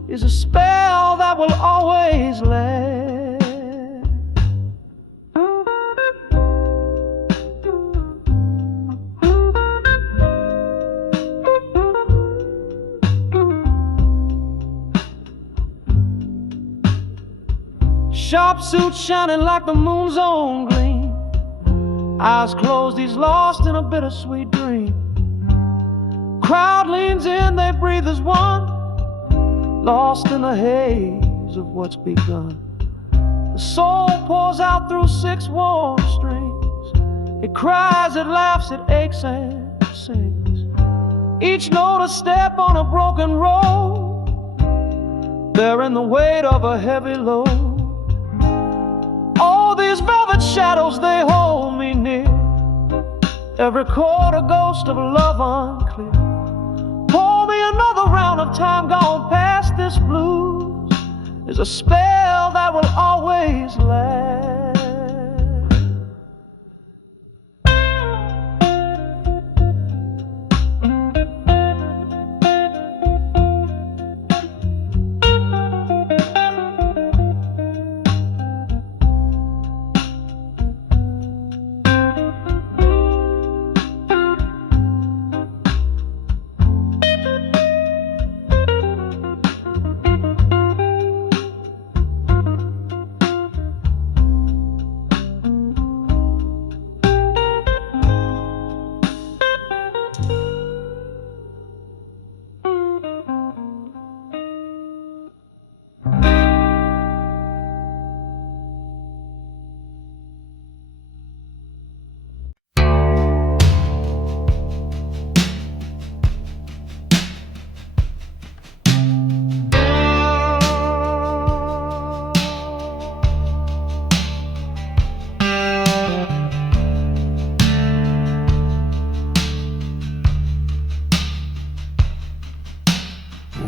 is a spell that will always last. Sharp suit shining like the moon's own gleam. Eyes closed, he's lost in a bittersweet dream. Crowd leans in, they breathe as one, lost in the haze of what's begun. The soul pours out through 6 warm strings. It cries, it laughs, it aches and sings. Each note a step on a broken road, bearing the weight of a heavy load. All these velvet shadows, they hold me near. Every chord a ghost of love unclear. Pour me another round of time gone past. This blues is a spell that will always last.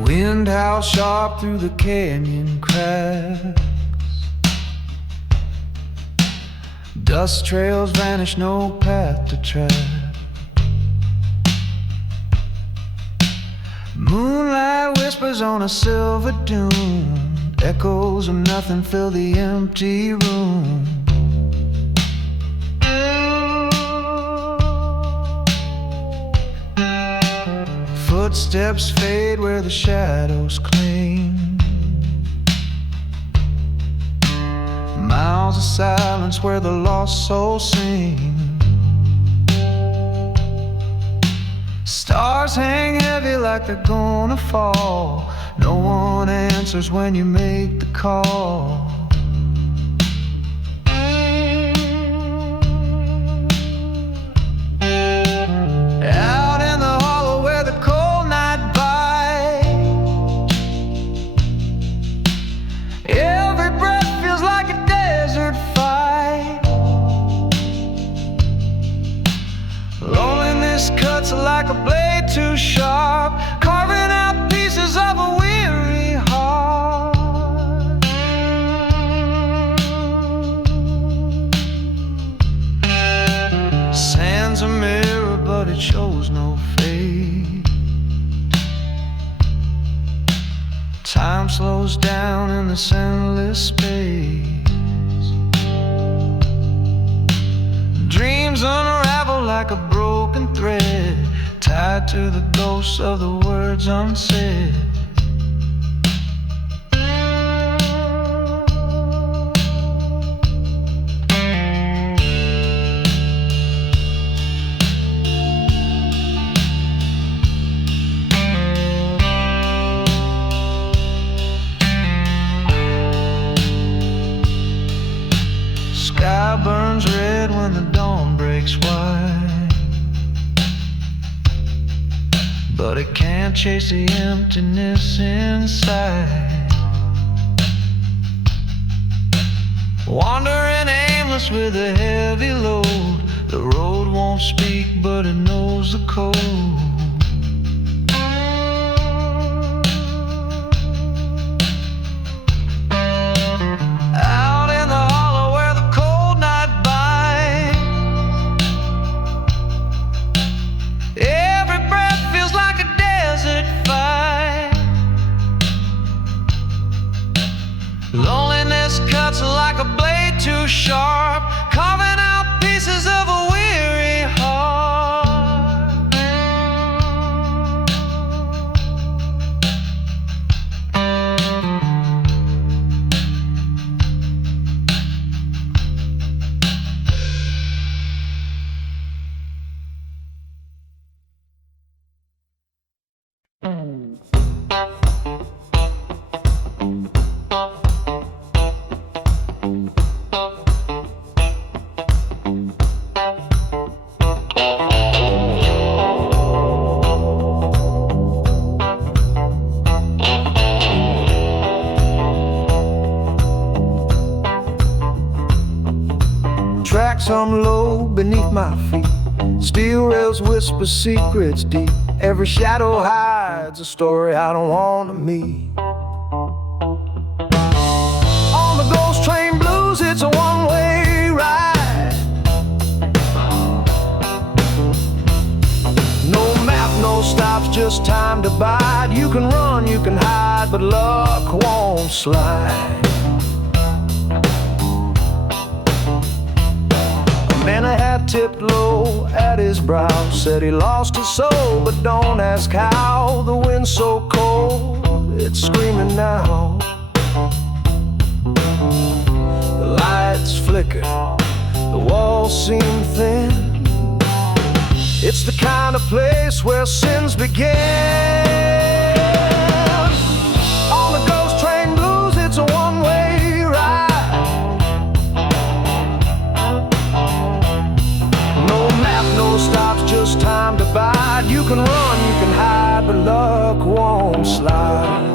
Wind howls sharp through the canyon cracks. Dust trails vanish, no path to track. Moonlight whispers on a silver dune. Echoes of nothing fill the empty room. Footsteps fade where the shadows cling. Miles of silence where the lost souls sing. Stars hang heavy like they're gonna fall. No one answers when you make the call. Out in the hollow where the cold night bites, every breath feels like a desert fight. Loneliness cuts like a blade too sharp, carving out pieces of a weary heart. Sand's a mirror, but it shows no fate. Time slows down in this endless space. Dreams unravel like a broken thread, tied to the ghosts of the words unsaid. breaks wide, but it can't chase the emptiness inside. Wandering aimless with a heavy load, the road won't speak but it knows the code. Out in the hollow where the cold night bites, every breath feels like a desert fight. Loneliness cuts like a blade too sharp, carving out pieces of a weary heart. Tracks hum low beneath my feet, steel rails whisper secrets deep. Every shadow hides a story I don't want to meet. On the ghost train blues, it's a one-way ride. No map, no stops, just time to bide. You can run, you can hide, but luck won't slide. Man, a hat tipped low at his brow, said he lost his soul, but don't ask how. The wind's so cold, it's screaming now. The lights flicker, the walls seem thin. It's the kind of place where sins begin. On the ghost train blues, it's a one-way ride. No stops, just time to bide. You can run, you can hide, but luck won't slide.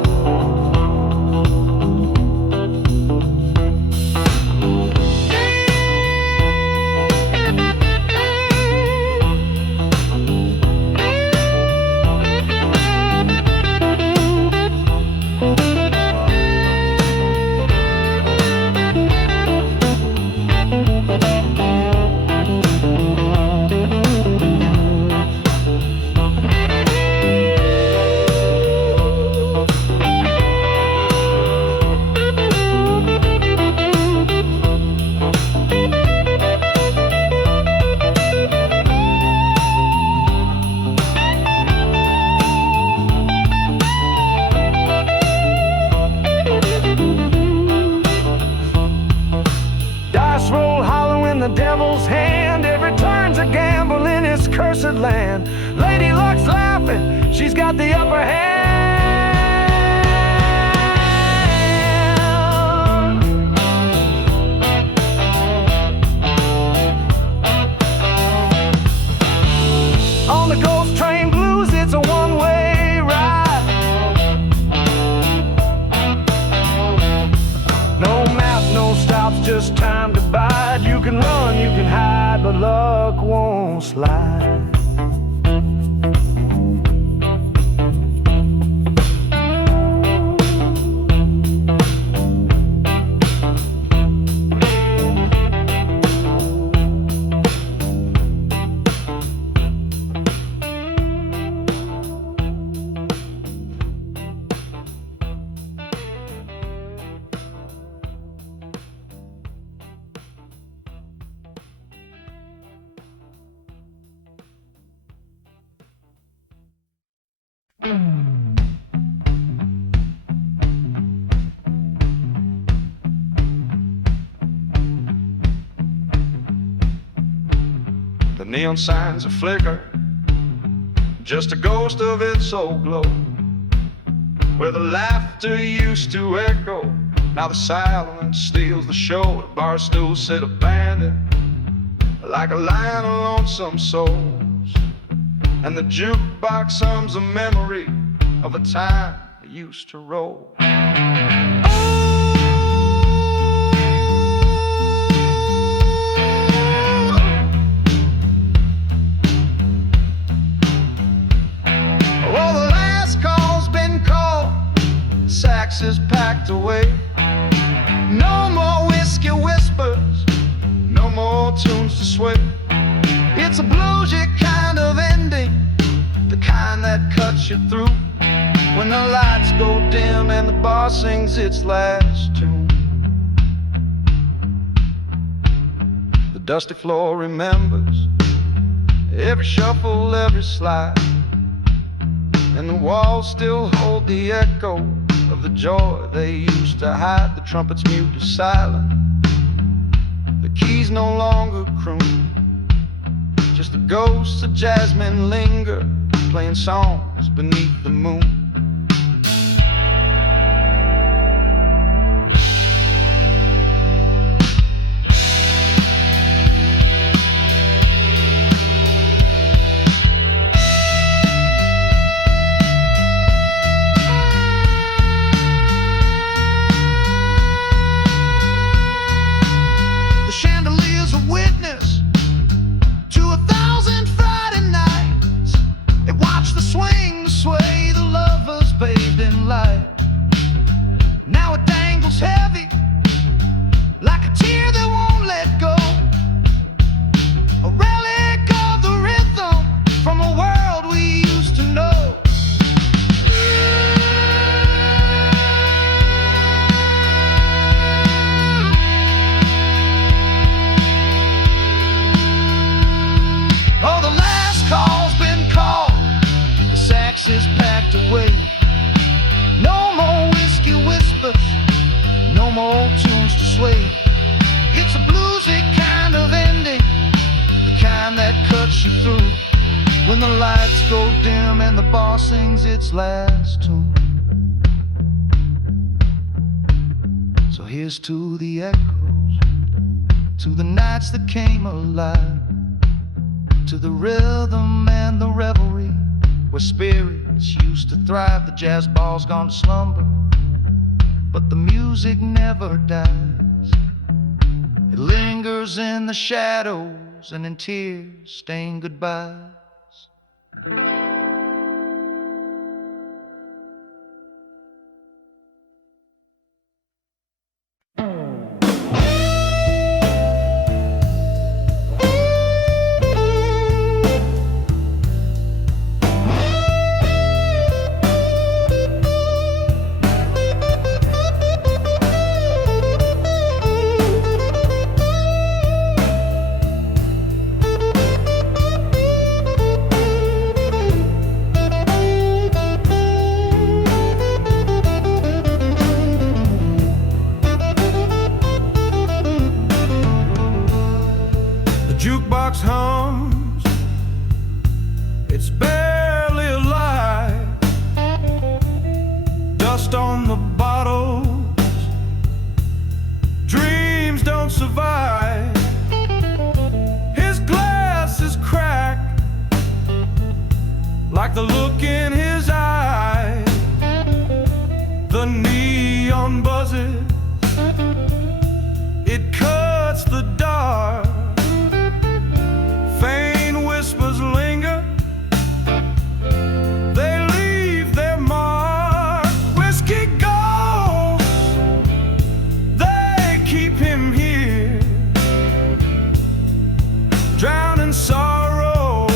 The devil's hand, every turn's a gamble in his cursed land. Lady Luck's laughing, she's got the upper hand. On the ghost train blues, it's a one-way ride. No map, no stops, just time to bide. You can run, you can hide, but luck won't slide. The neon signs a flicker, just a ghost of its old glow. Where the laughter used to echo, now the silence steals the show. At bar stools sit abandoned, like a line of lonesome souls. And the jukebox hums a memory of a time it used to roll. Sax is packed away. No more whiskey whispers, no more tunes to sway. It's a bluesy kind of ending, the kind that cuts you through when the lights go dim and the bar sings its last tune. The dusty floor remembers every shuffle, every slide, and the walls still hold the echo of the joy they used to hide. The trumpets mute to silent, the keys no longer croon. Just the ghosts of jasmine linger, playing songs beneath the moon. Heavy, like a tear that won't let go, a relic of the rhythm from a world we used to know. Oh, the last call's been called, the sax is packed away. No more whiskey whispers, no more tunes to sway. It's a bluesy kind of ending, the kind that cuts you through when the lights go dim and the bar sings its last tune. So here's to the echoes, to the nights that came alive, to the rhythm and the revelry where spirits used to thrive. The jazz ball's gone to slumber, but the music never dies. It lingers in the shadows and in tears stained goodbyes. Jukebox hums, it's barely alive. Dust on the bottles, dreams don't survive. His glass is cracked, like the look in his eye. The neon buzzes, it cuts the dark. Faint whispers linger, they leave their mark. Whiskey ghosts, they keep him here, drowning sorrow,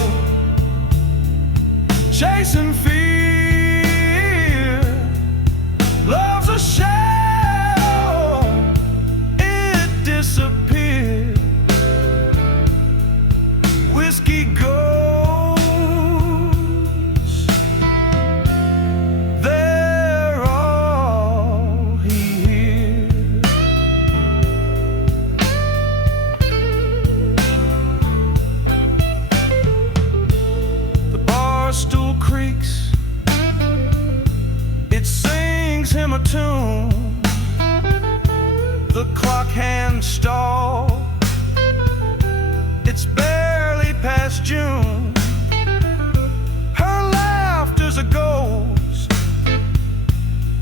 chasing fear. Love's a shadow, it disappears. Whiskey ghosts, they're all he hears. The bar stool creaks, past June. Her laughter's a ghost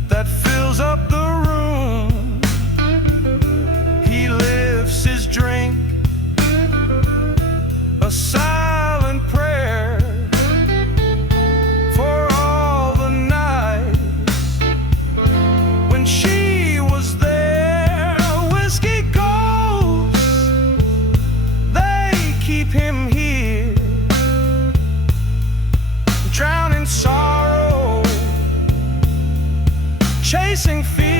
that fills up the room. He lifts his drink, a silent prayer for all the nights when she was there. Whiskey ghosts, they keep him here, drowning sorrow, chasing fear.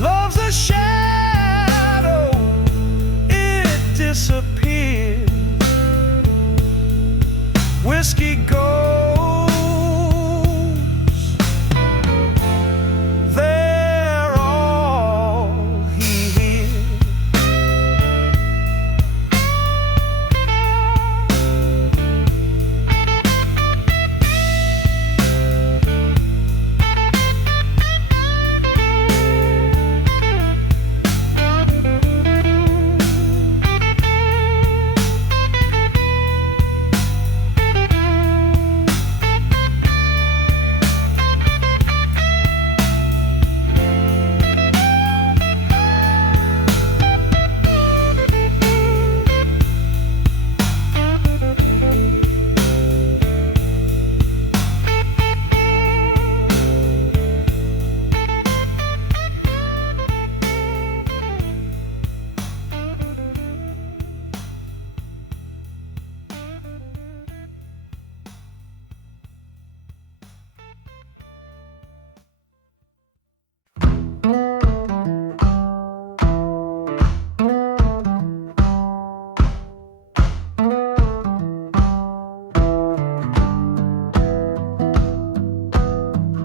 Love's a shadow, it disappears. Whiskey ghosts, they're all he hears.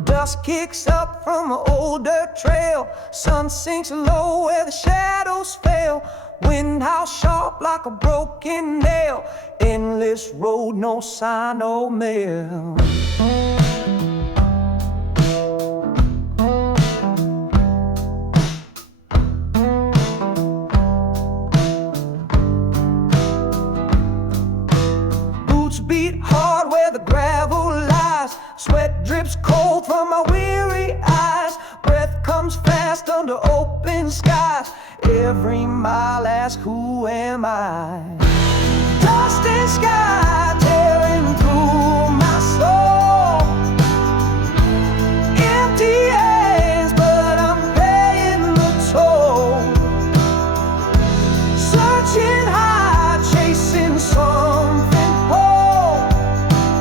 Dust kicks up from an old dirt trail. Sun sinks low where the shadows fell. Wind howls sharp like a broken nail. Endless road, no sign, no mail. Boots beat hard where the gravel lies. Sweat drips cold from my weary eyes. Breath comes fast under open skies. Every mile asks, who am I? Dust and sky tearing through my soul. Empty hands, but I'm paying the toll. Searching high, chasing something whole.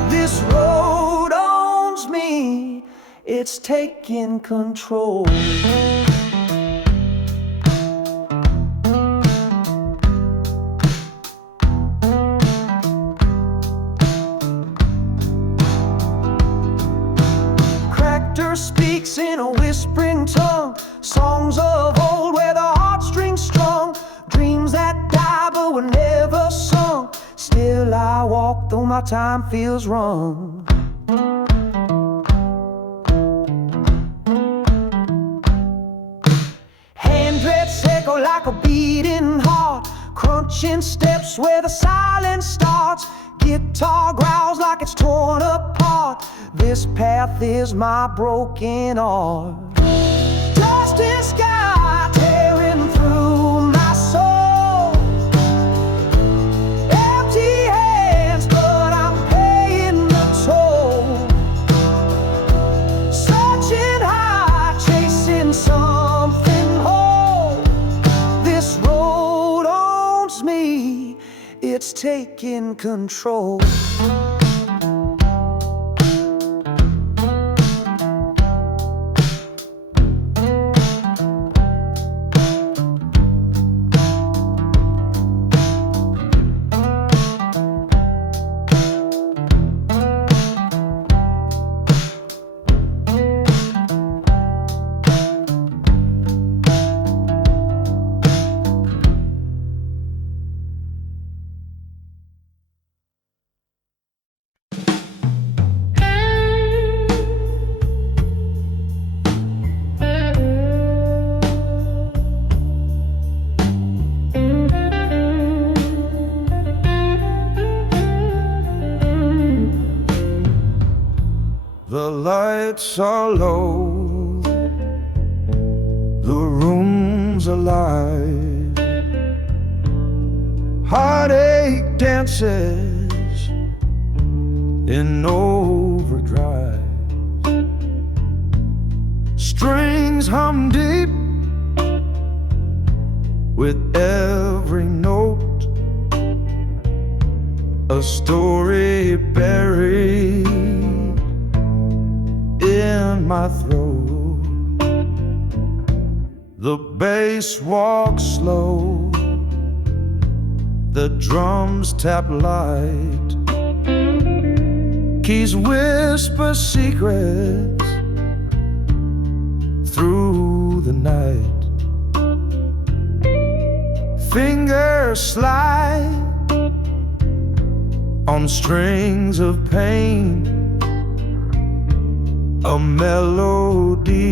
This road owns me, it's taking control. Cractor speaks in a whispering tongue. Songs of old where the heartstrings strung. Dreams that die but were never sung. Still I walk though my time feels wrong. Handwrits echo like a beating heart. Crunching steps where the silence starts. Guitar growls like it's torn apart. This path is my broken art. Dust and sky tearing through my soul. Empty hands, but I'm paying the toll. Searching high, chasing something whole. This road owns me, it's taking control. lights are low, the room's alive, heartache dances in overdrive, strings hum deep with every note, a story buried in my throat. The bass walks slow, the drums tap light, keys whisper secrets through the night. Fingers slide on strings of pain, a melody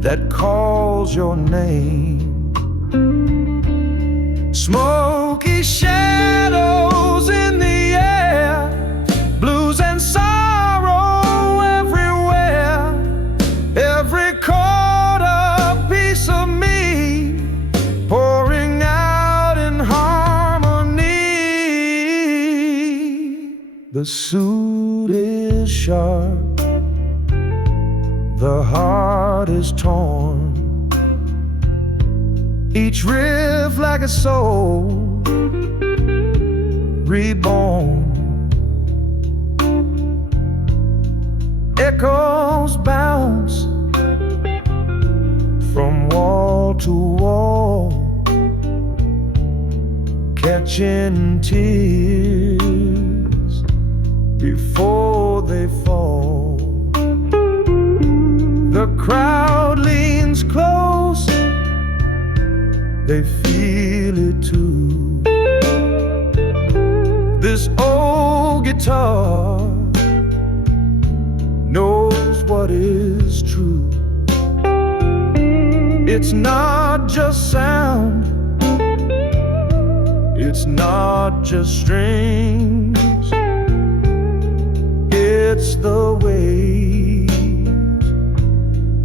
that calls your name. Smoky shadows in the air, blues and sorrow everywhere. Every chord a piece of me, pouring out in harmony. The suit is sharp, the heart is torn, each riff like a soul reborn. Echoes bounce from wall to wall, catching tears before they fall. The crowd leans close, they feel it too. This old guitar knows what is true. It's not just sound, it's not just strings, it's the weight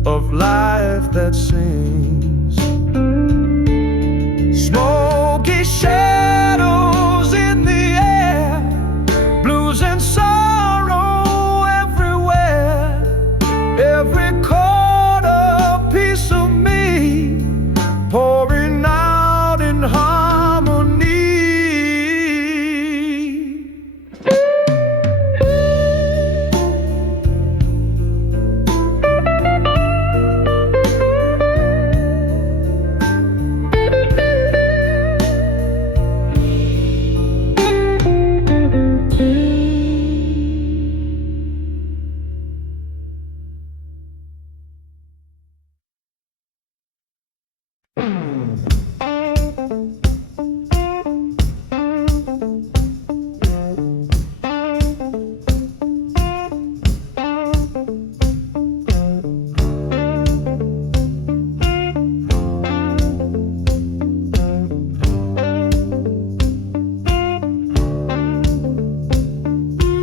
of life that sings. Smoky shadows in the air, blues and sorrow everywhere. Every chord a piece of me, pouring out in harmony.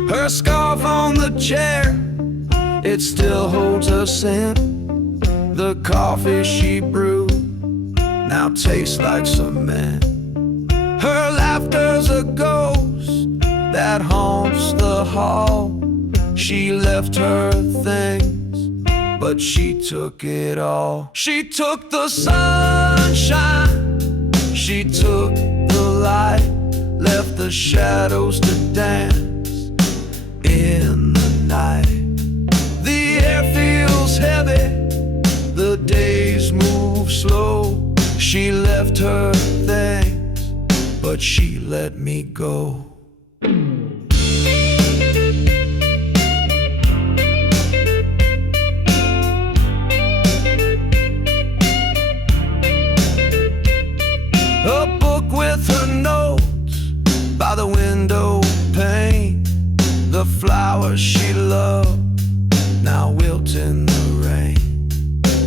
Her scarf on the chair, it still holds her scent. The coffee she brewed now tastes like cement. Her laughter's a ghost that haunts the hall. She left her things, but she took it all. She took the sunshine, she took the light, left the shadows to dance in the night. The air feels heavy, the days move slow. She left her things, but she let me go. A book with her notes by the window pane. The flowers she loved now wilt in the rain.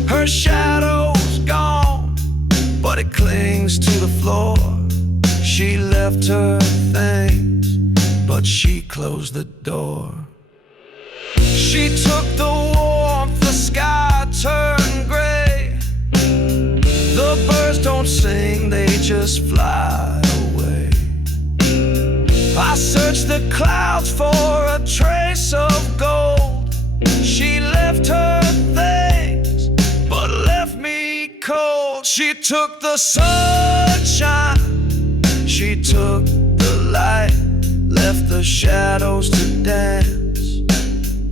Her shadow's gone, but it clings to the floor. She left her things, but she closed the door. She took the warmth, the sky turned gray. The birds don't sing, they just fly away. I searched the clouds for a trace of gold. She left her things, but left me cold. She took the sunshine, she took the light, left the shadows to dance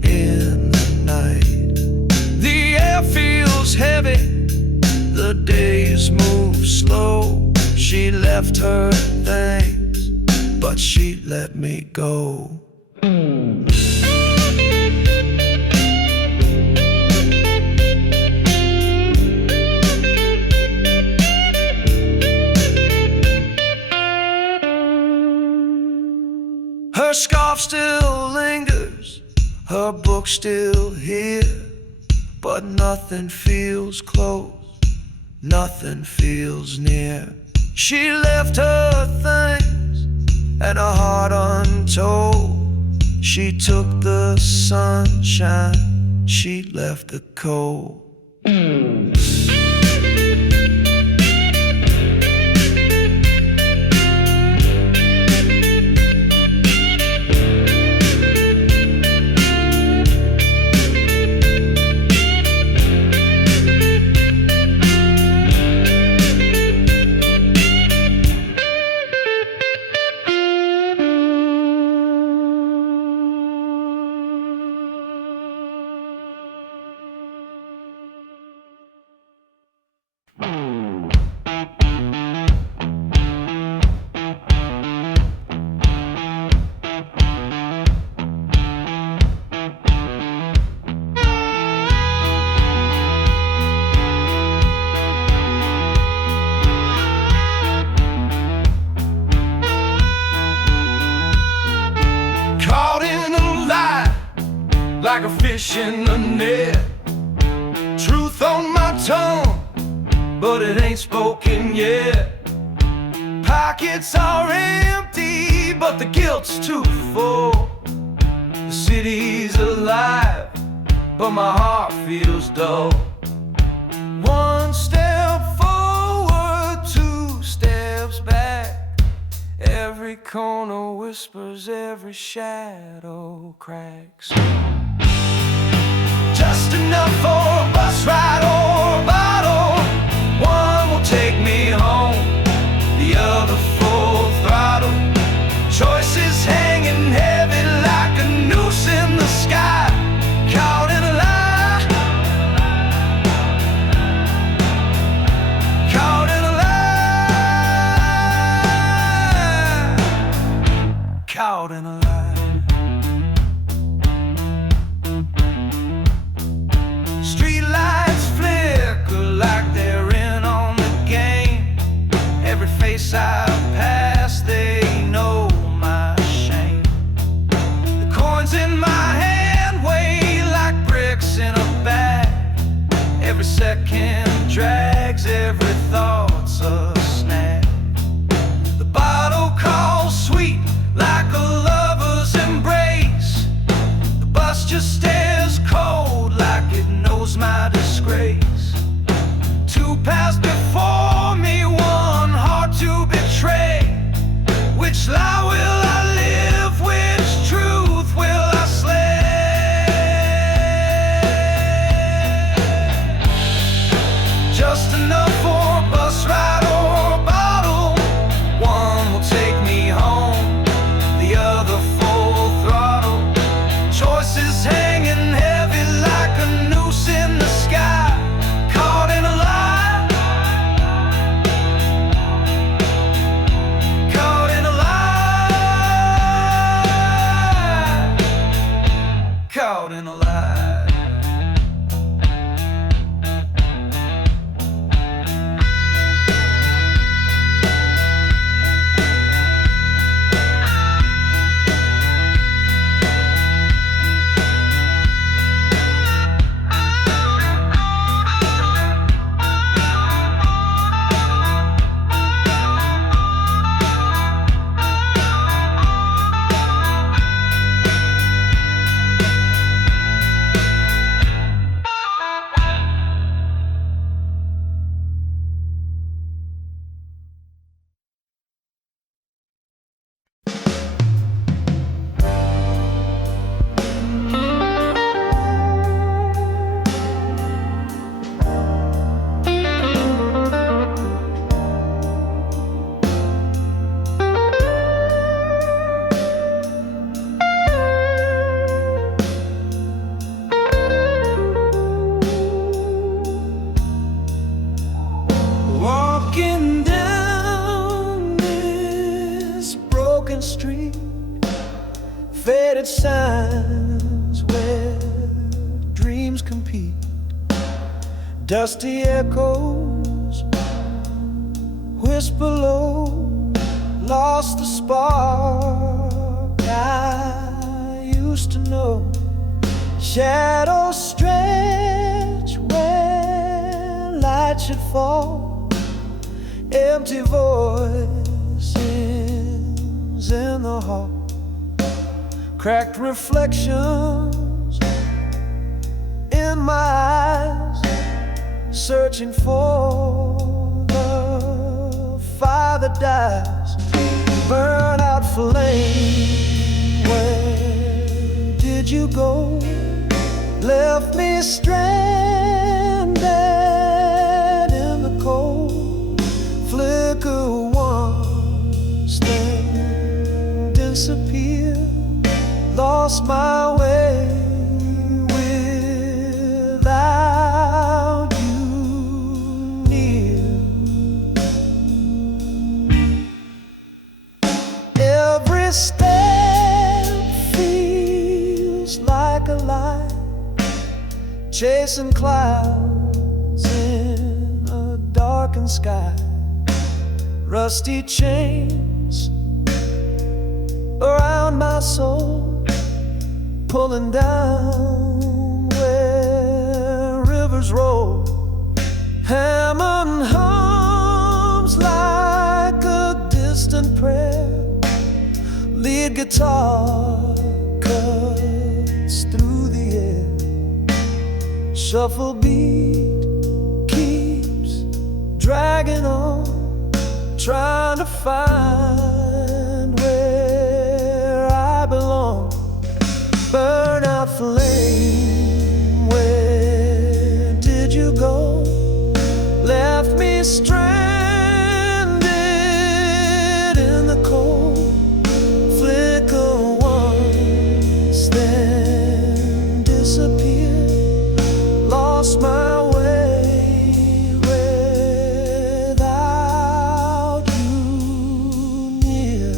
in the night. The air feels heavy, the days move slow. She left her things, but she let me go. Her scarf still lingers, her book still here, but nothing feels close, nothing feels near. She left her things and a heart untold. She took the sunshine, she left the cold. Like a fish in the net, truth on my tongue, but it ain't spoken yet. Pockets are empty, but the guilt's too full. The city's alive, but my heart feels dull. One step forward, two steps back. Every corner whispers, every shadow cracks. Just enough for a bus ride or a bottle. One will take me home, the other full throttle. Choices hanging heavy like a noose in the sky. Caught in a lie, caught in a lie, caught in a lie. I pass, they know my shame. The coins in my hand weigh like bricks in a bag. Every second drags, every thought's a snag. The bottle calls sweet like a lover's embrace. The bus just stares cold like it knows my disgrace. Two paths before me, one heart to betray. dead signs where dreams compete. Dusty echoes whisper low, lost the spark I used to know. Shadows stretch where light should fall. Empty voices in the hall. Cracked reflections in my eyes, searching for the fire that dies. Burn out flame, where did you go? Left me stranded in the cold. Flicker once, then disappear. Lost my way without you near. Every step feels like a lie, chasing clouds in a darkened sky. Rusty chains around my soul, pulling down where rivers roll. Hammond hums like a distant prayer. Lead guitar cuts through the air. Shuffle beat keeps dragging on, trying to find where I belong. Burnout flame, where did you go? Left me stranded in the cold. Flicker once, then disappear. Lost my way without you near.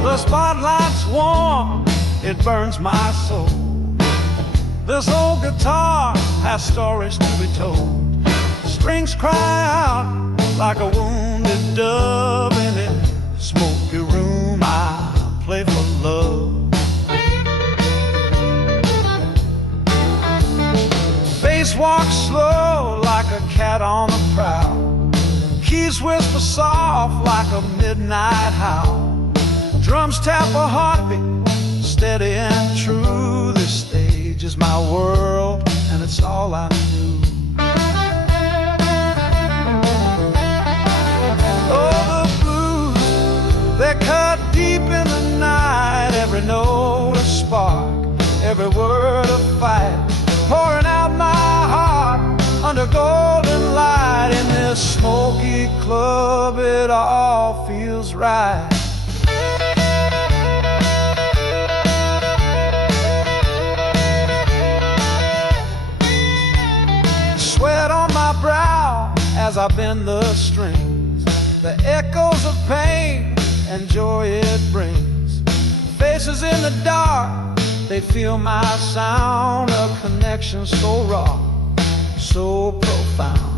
The spotlight's warm, it burns my soul. This old guitar has stories to be told. Strings cry out like a wounded dove. In a smoky room I play for love. Bass walks slow like a cat on the prowl. Keys whisper soft like a midnight howl. Drums tap a heartbeat, steady and true. This stage is my world, and it's all I knew. Oh, the blues, they cut deep in the night. Every note a spark, every word a fight. Pouring out my heart under golden light. In this smoky club, it all feels right. Sweat on my brow as I bend the strings. The echoes of pain and joy it brings. Faces in the dark, they feel my sound. A connection so raw, so profound.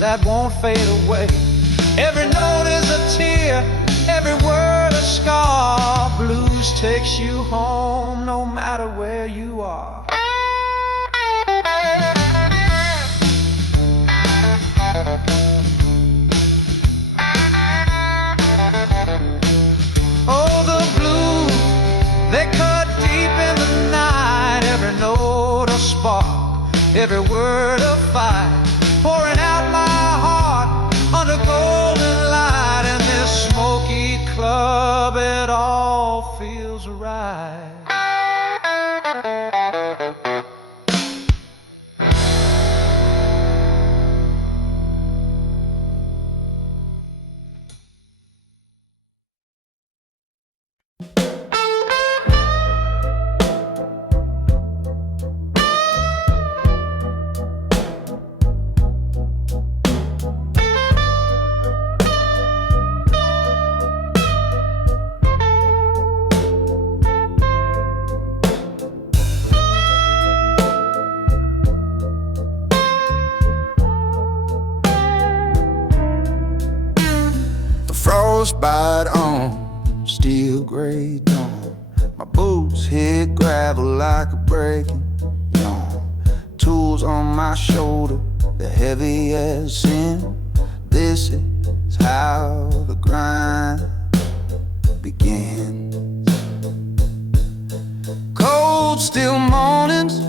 that won't fade away. Every note is a tear, every word a scar. Blues takes you home no matter where you are. Oh, the blues, they cut deep in the night. Every note a spark, every word a fight. Pouring out my heart under golden light. In this smoky club, it all feels right. Frostbite on steel gray dawn. My boots hit gravel like a breaking yawn. Tools on my shoulder, they're heavy as sin. This is how the grind begins. Cold still mornings,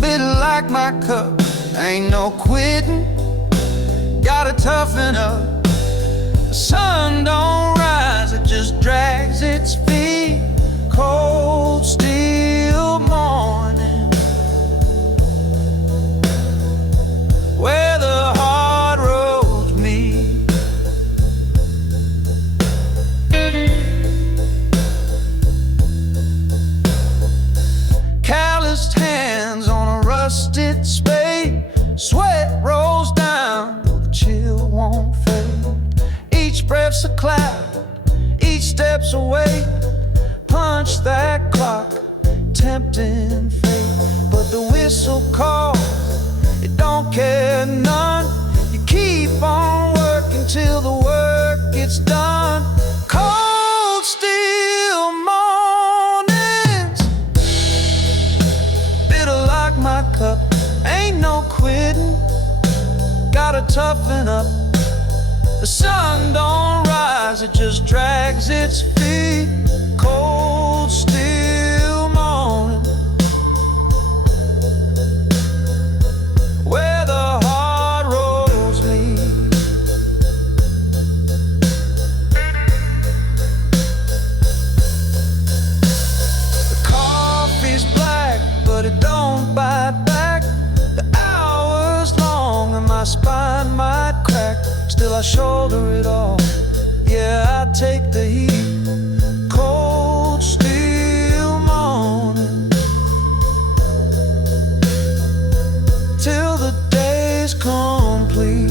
bitter like my cup. Ain't no quitting, gotta toughen up. The sun don't rise, it just drags its feet. Cold, still morning, where the hard roads meet. Calloused hands on a rusted spade. Sweat rolls down, though the chill won't fade. Each breath's a cloud, each step's a weight. Punch that clock, tempting fate. But the whistle calls, it don't care none. You keep on working till the work gets done. Cold, still mornings, bitter like my cup. Ain't no quitting, gotta toughen up. The sun don't rise, it just drags its feet. Cold, still morning, where the hard roads lead. The coffee's black, but it don't bite back. The hour's long and my spine might crack. Still I shoulder it all, yeah, I take the heat. Cold, still morning, till the day's complete.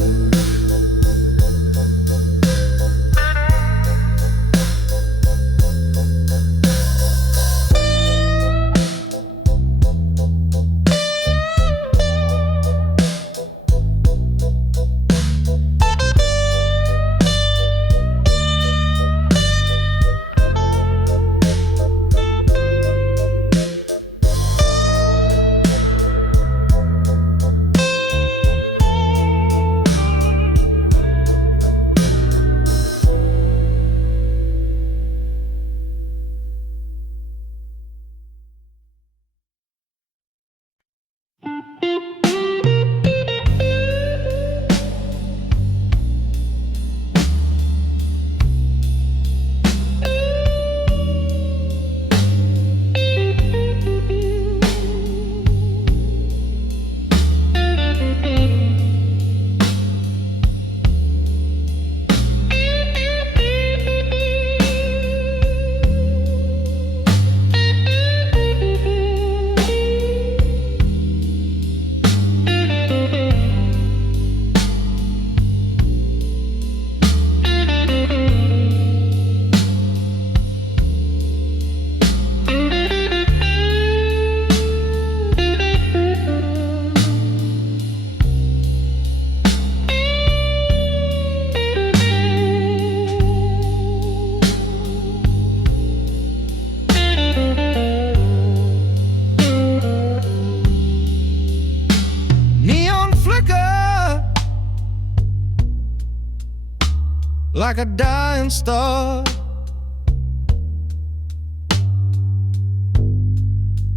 like a dying star.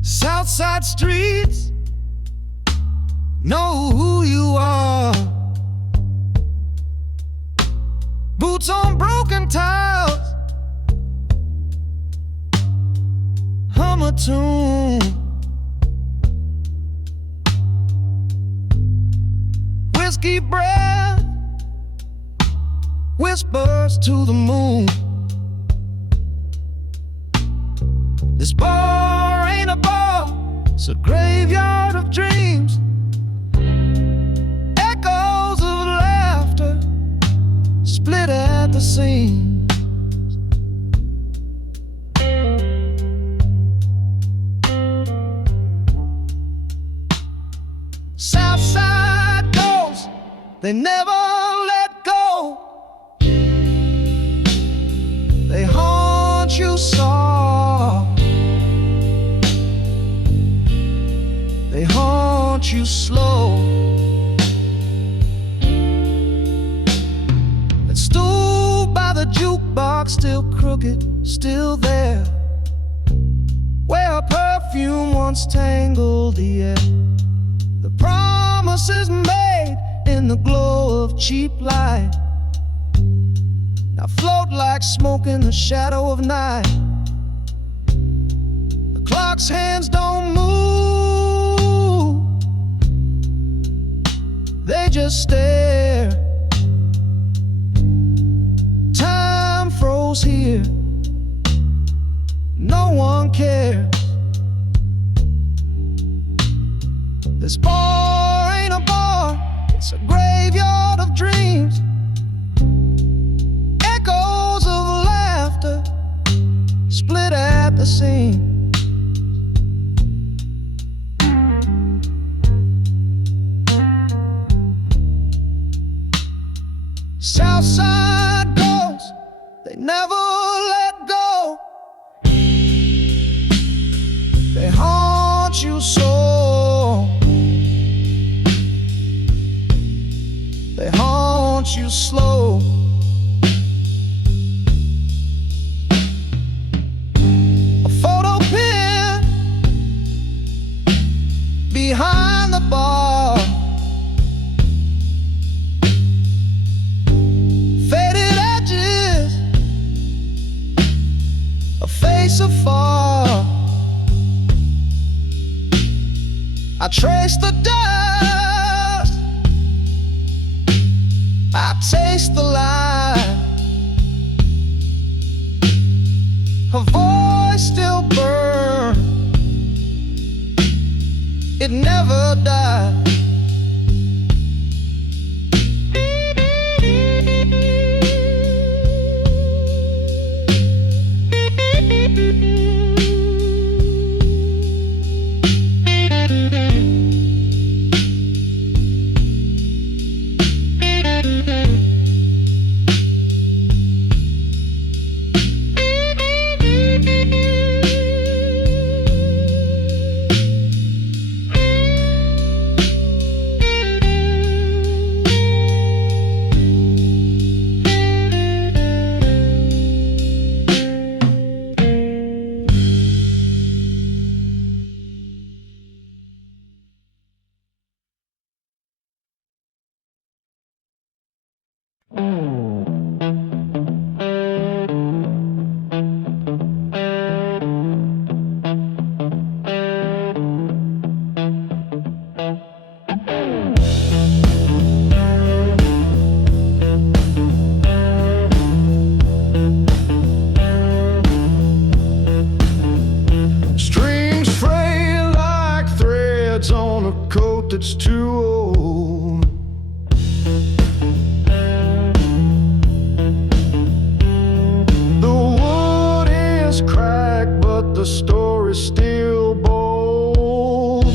Southside streets know who you are. Boots on broken tiles, hum a tune. Whiskey breath whispers to the moon. This bar ain't a bar, it's a graveyard of dreams. Echoes of laughter split at the seams. Southside ghosts, they never let go. They haunt you soft, they haunt you slow. That stool by the jukebox, still crooked, still there, where a perfume once tangled the air. The promises made in the glow of cheap light now float like smoke in the shadow of night. The clock's hands don't move, they just stare. Time froze here, no one cares. This bar ain't a bar, it's a graveyard of dreams. Echoes of laughter split at the seams. Southside ghosts, they never let go. They haunt you so, they haunt you slow. A photo pin behind the bar, faded edges, a face afar. I trace the dust, I taste the lie. Her voice still burns, it never died. It's too old. The wood is cracked, but the story's still bold.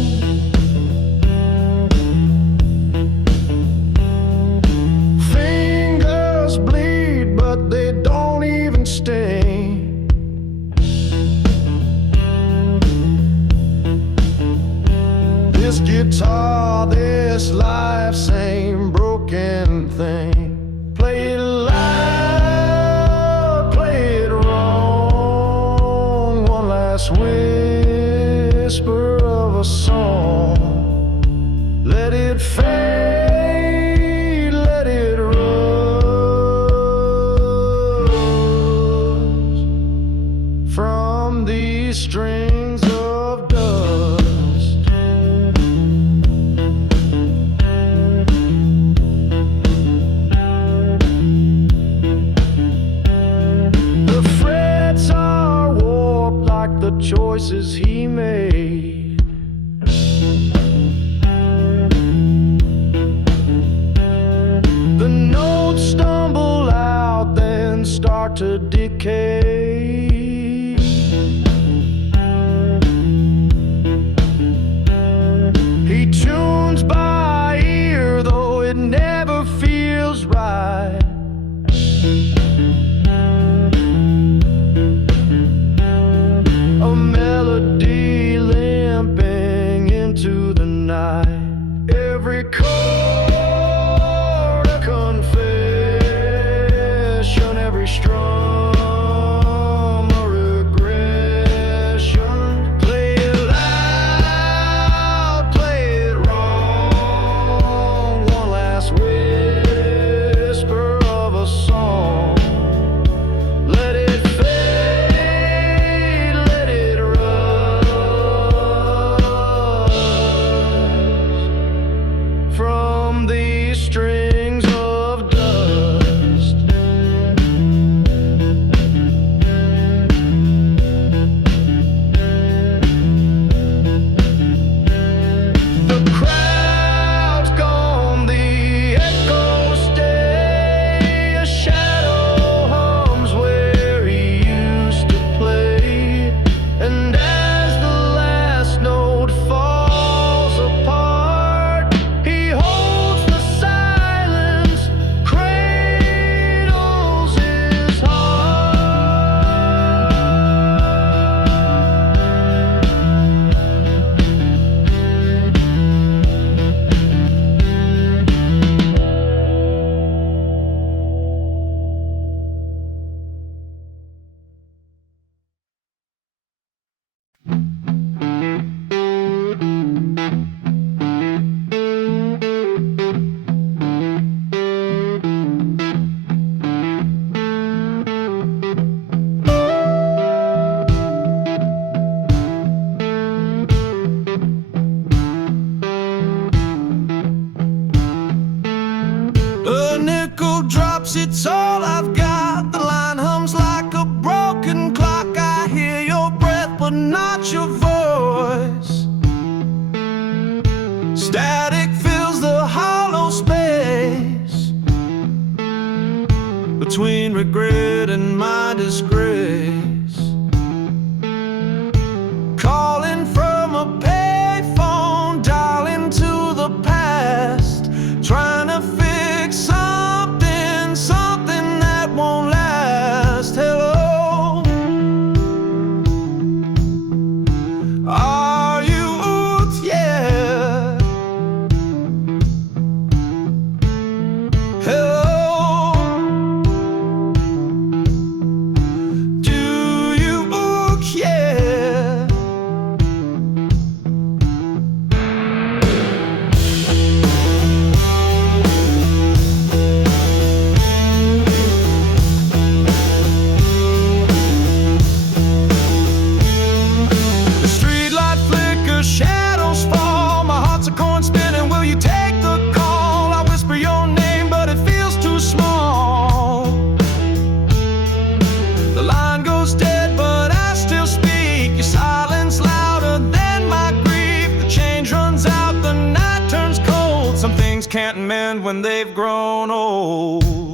Fingers bleed, but they don't even sting. This guitar, this life's same broken thing. Play it loud. choices he made. The notes stumble out, then start to decay. He tunes by ear, though it never feels right. A melody limping into the night. Every chord a confession, every strum a regression. Play it loud, play it wrong. One last whisper of a song. Let it fade, let it rise from these strings of dust. The crowd's gone, the echoes stay. A shadow hums where he used to play. And as the last note falls apart, he holds the silence, cradles his heart. A nickel drops, it's all I've got. The line hums like a broken clock. I hear your breath, but not your voice. Static fills the hollow space between regret and my disgrace. Calling from a payphone, dialing to the past, trying to fix something that won't last. Hello, are you out? Yeah. Hello, do you book? Yeah. The streetlight flickers, shadows fall. My heart's a coin spinning. Will you take the call? I whisper your name, but it feels too small. The line goes dead, but I still speak. Your silence louder than my grief. The change runs out, the night turns cold. Some things can't mend when they've grown old.